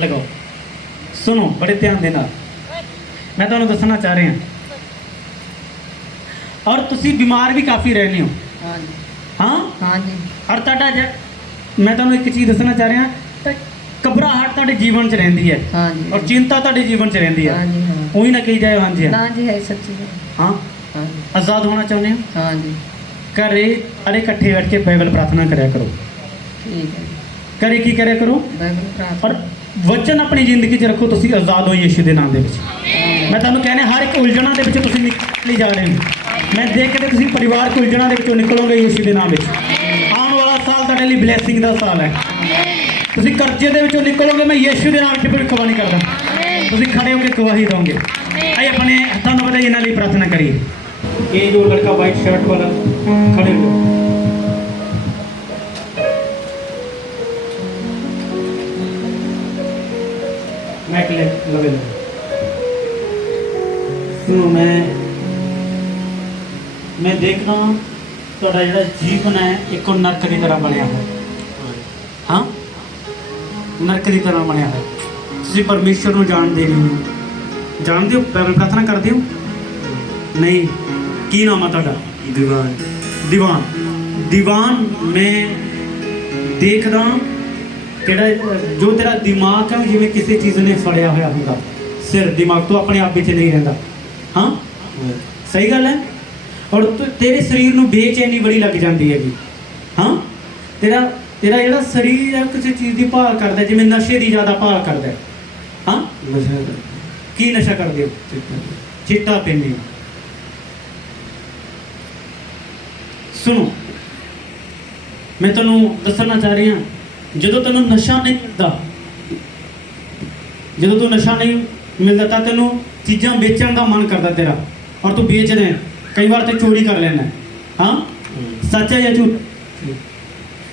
ਲਗਾਓ, ਸੁਣੋ ਬੜੇ ਧਿਆਨ ਦੇ ਨਾਲ, ਮੈਂ ਤੁਹਾਨੂੰ ਦੱਸਣਾ ਚਾਹ ਰਿਹਾ। ਔਰ ਤੁਸੀਂ ਬਿਮਾਰ ਵੀ ਕਾਫੀ ਰਹਿੰਦੇ ਹੋ। ਹਾਂਜੀ ਹਾਂ, ਹਾਂਜੀ ਔਰ ਤੁਹਾਡਾ ਮੈਂ ਤੁਹਾਨੂੰ ਇੱਕ ਚੀਜ਼ ਦੱਸਣਾ ਚਾਹ ਰਿਹਾ, ਘਬਰਾਹਟ ਤੁਹਾਡੇ ਜੀਵਨ 'ਚ ਰਹਿੰਦੀ ਹੈ। ਹਾਂਜੀ ਔਰ ਚਿੰਤਾ ਤੁਹਾਡੇ ਜੀਵਨ 'ਚ ਰਹਿੰਦੀ ਹੈ। ਹਾਂਜੀ ਹਾਂ ਉਹੀ ਨਾ ਕਹੀ ਜਾਏ ਹਾਂਜੀ ਹਾਂ। ਨਾ ਜੀ ਹੈ ਸੱਚੀ ਗੱਲ। ਹਾਂ, ਹਾਂਜੀ ਆਜ਼ਾਦ ਹੋਣਾ ਚਾਹੁੰਦੇ ਹੋ? ਹਾਂਜੀ ਘਰੇ ਸਾਰੇ ਇਕੱਠੇ ਬੈਠ ਕੇ ਬਾਈਬਲ ਪ੍ਰਾਰਥਨਾ ਕਰਿਆ ਕਰੋ। ਠੀਕ ਹੈ ਜੀ। ਘਰੇ ਕੀ ਕਰਿਆ ਕਰੋ? ਬਾਈਬਲ ਔਰ ਪ੍ਰਾਰਥਨਾ। ਵਚਨ ਆਪਣੀ ਜ਼ਿੰਦਗੀ 'ਚ ਰੱਖੋ। ਤੁਸੀਂ ਆਜ਼ਾਦ ਹੋ ਯਿਸੂ ਦੇ ਨਾਮ ਦੇ ਵਿੱਚ। ਮੈਂ ਤੁਹਾਨੂੰ ਕਹਿੰਦਾ, ਹਰ ਇੱਕ ਉਲਝਣਾਂ ਦੇ ਵਿੱਚ ਤੁਸੀਂ ਨਿਕਲੀ ਜਾ ਰਹੇ ਹੋ। ਮੈਂ ਦੇਖ ਕੇ ਤੁਸੀਂ ਪਰਿਵਾਰਕ ਉਲਝਣਾਂ ਦੇ ਵਿੱਚੋਂ ਨਿਕਲੋਗੇ ਯਿਸੂ ਦੇ ਨਾਮ ਵਿੱਚ। ਆਉਣ ਵਾਲਾ ਸਾਲ ਤੁਹਾਡੇ ਲਈ ਬਲੇਸਿੰਗ ਦਾ ਸਾਲ ਹੈ। ਤੁਸੀਂ ਕਰਜ਼ੇ ਦੇ ਵਿੱਚੋਂ ਨਿਕਲੋਗੇ। ਮੈਂ ਯਿਸੂ ਦੇ ਨਾਮ 'ਚ ਭਵਿੱਖਬਾਣੀ ਕਰਦਾ। ਤੁਸੀਂ ਖੜੇ ਹੋ ਕੇ ਗਵਾਹੀ ਦੋਗੇ। आइए अपने हाथों को बताइए इन्होंने प्रार्थना करिए। ये जो लड़का व्हाइट शर्ट वाला खड़े हो, मैं लगे सुनो, मैं देखना ਤੁਹਾਡਾ ਜਿਹੜਾ ਜੀਵਨ ਹੈ ਇੱਕ ਨਰਕ ਦੀ ਤਰ੍ਹਾਂ ਬਣਿਆ ਹੋਇਆ। ਹਾਂ, ਨਰਕ ਦੀ ਤਰ੍ਹਾਂ ਬਣਿਆ ਹੋਇਆ। ਤੁਸੀਂ ਪਰਮੇਸ਼ਰ ਨੂੰ ਜਾਣਦੇ ਨਹੀਂ ਹੋ, ਜਾਣਦੇ ਹੋ, ਪ੍ਰਾਰਥਨਾ ਕਰਦੇ ਹੋ ਨਹੀਂ? ਕੀ ਨਾਮ ਆ ਤੁਹਾਡਾ? ਦੀਵਾਨ। ਦੀਵਾਨ, ਦੀਵਾਨ ਮੈਂ ਦੇਖਦਾ ਜਿਹੜਾ ਜੋ ਤੇਰਾ ਦਿਮਾਗ ਹੈ ਜਿਵੇਂ ਕਿਸੇ ਚੀਜ਼ ਨੇ ਫੜਿਆ ਹੋਇਆ ਹੁੰਦਾ। ਸਿਰ ਦਿਮਾਗ ਤੋਂ ਆਪਣੇ ਆਪ ਵਿੱਚ ਨਹੀਂ ਰਹਿੰਦਾ। ਹਾਂ, ਸਹੀ ਗੱਲ ਹੈ। ਔਰ ਤੇਰੇ ਸਰੀਰ ਨੂੰ ਬੇਚੈਨੀ ਬੜੀ ਲੱਗ ਜਾਂਦੀ ਹੈਗੀ। ਹਾਂ, ਤੇਰਾ ਜਿਹੜਾ ਸਰੀਰ ਹੈ ਕਿਸੇ ਚੀਜ਼ ਦੀ ਭਾਲ ਕਰਦਾ, ਜਿਵੇਂ ਨਸ਼ੇ ਦੀ ਜ਼ਿਆਦਾ ਭਾਲ ਕਰਦਾ। ਹਾਂ, ਕੀ ਨਸ਼ਾ ਕਰਦੇ ਹੋ? ਚਿੱਟਾ ਪੀਂਦੇ ਹੋ। ਸੁਣੋ, ਮੈਂ ਤੁਹਾਨੂੰ ਦੱਸਣਾ ਚਾਹ ਰਹੀ ਹਾਂ, ਜਦੋਂ ਤੈਨੂੰ ਨਸ਼ਾ ਨਹੀਂ ਮਿਲਦਾ, ਜਦੋਂ ਤੂੰ ਨਸ਼ਾ ਨਹੀਂ ਮਿਲਦਾ ਤਾਂ ਤੈਨੂੰ ਚੀਜ਼ਾਂ ਵੇਚਣ ਦਾ ਮਨ ਕਰਦਾ ਤੇਰਾ, ਔਰ ਤੂੰ ਵੇਚਦੇ ਹੈ। कई बार तो चोरी कर लेना। हाँ, सच है या झूठ?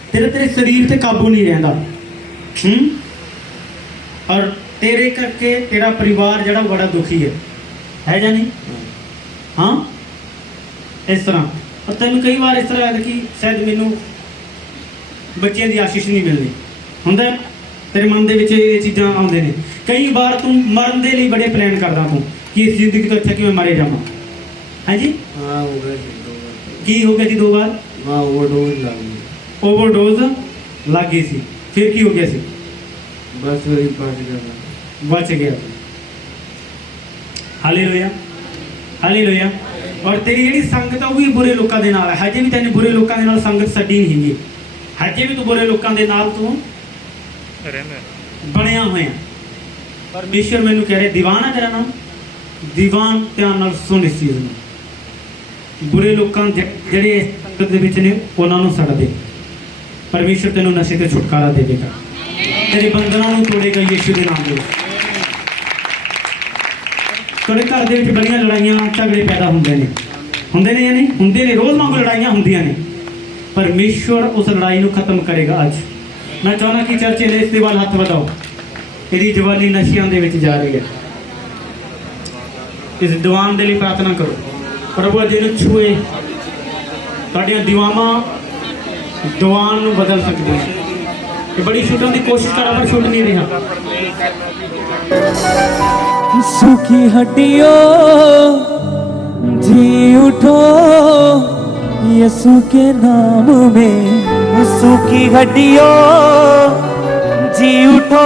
तेरे शरीर से काबू नहीं रहता। और तेरे करके तेरा परिवार जड़ा बड़ा दुखी है या नहीं? हाँ, इस तरह। और तेन कई बार इस तरह है कि शायद मैनू बच्चों की आशीष नहीं मिलनी होंगे, तेरे मन के चीज़ां आउंदे ने। कई बार तू मरन के लिए बड़े प्लान करदा तू कि इस जिंदगी तो अच्छा कि मैं मरे जावां। हाँ जी, हाँ हो गया की हो गया जी? 2 बार हाँ ओवरडोज लग गई। ओवरडोज लग गई सी, फिर की हो गया सी? बस वही बच गया। Hallelujah, hallelujah. और तेरी ਜਿਹੜੀ ਸੰਗਤ ਆ ਉਹ ਵੀ ਬੁਰੇ ਲੋਕਾਂ ਦੇ ਨਾਲ ਹੈ। ਹਜੇ ਵੀ ਤੈਨੂੰ ਬੁਰੇ ਲੋਕਾਂ ਦੇ ਨਾਲ ਸੰਗਤ ਛੱਡੀ ਨਹੀਂ ਹੈਗੀ। ਹਜੇ ਵੀ ਤੂੰ ਬੁਰੇ ਲੋਕਾਂ ਦੇ ਨਾਲ ਤੂੰ ਬਣਿਆ ਹੋਇਆ। ਪਰਮੇਸ਼ਰ ਮੈਨੂੰ ਕਹਿ ਰਿਹਾ, ਦੀਵਾਨ ਹੈ ਤੇਰਾ ਨਾਮ? ਦੀਵਾਨ, ਧਿਆਨ ਨਾਲ ਸੁਣ ਇਸ ਚੀਜ਼ ਨੂੰ। ਬੁਰੇ ਲੋਕਾਂ ਜਿਹੜੇ ਇਸ ਸੰਗਤ ਦੇ ਵਿੱਚ ਨੇ ਉਹਨਾਂ ਨੂੰ ਛੱਡ ਦੇ। ਪਰਮੇਸ਼ਰ ਤੈਨੂੰ ਨਸ਼ੇ ਤੋਂ ਛੁਟਕਾਰਾ ਦੇਵੇਗਾ, ਤੇਰੇ ਬੰਧਨਾਂ ਨੂੰ ਤੋੜੇਗਾ ਯਿਸੂ ਦੇ ਨਾਮ ਦੇ ਵਿੱਚ। ਤੁਹਾਡੇ ਘਰ ਦੇ ਵਿੱਚ ਬੜੀਆਂ ਲੜਾਈਆਂ ਝਗੜੇ ਪੈਦਾ ਹੁੰਦੇ ਨੇ ਜਾਂ ਨਹੀਂ ਹੁੰਦੇ ਨੇ? ਰੋਜ਼ ਵਾਂਗੂ ਲੜਾਈਆਂ ਹੁੰਦੀਆਂ ਨੇ। ਪਰਮੇਸ਼ਰ ਉਸ ਲੜਾਈ ਨੂੰ ਖਤਮ ਕਰੇਗਾ ਅੱਜ। ਮੈਂ ਚਾਹੁੰਦਾ ਕਿ ਚਰਚੇ ਨੇ ਇਸ ਦੇ ਵੱਲ ਹੱਥ ਵਧਾਓ। ਇਹਦੀ ਜਵਾਨੀ ਨਸ਼ਿਆਂ ਦੇ ਵਿੱਚ ਜਾ ਰਹੀ ਹੈ। ਇਸ ਦੀਵਾਨ ਦੇ ਲਈ ਪ੍ਰਾਰਥਨਾ ਕਰੋ, ਪ੍ਰਭੂ ਅੱਜ ਇਹਨੂੰ ਛੂਏ। ਤੁਹਾਡੀਆਂ ਦੀਵਾਵਾਂ ਦੀਵਾਨ ਨੂੰ ਬਦਲ ਸਕਦੀਆਂ। ਇਹ ਬੜੀ ਛੁੱਟਣ ਦੀ ਕੋਸ਼ਿਸ਼ ਕਰਾਂ ਪਰ ਛੁੱਟ ਨਹੀਂ ਰਿਹਾ। सूखी हड्डियों जी उठो यीशु के नाम में। सूखी हड्डियों जी उठो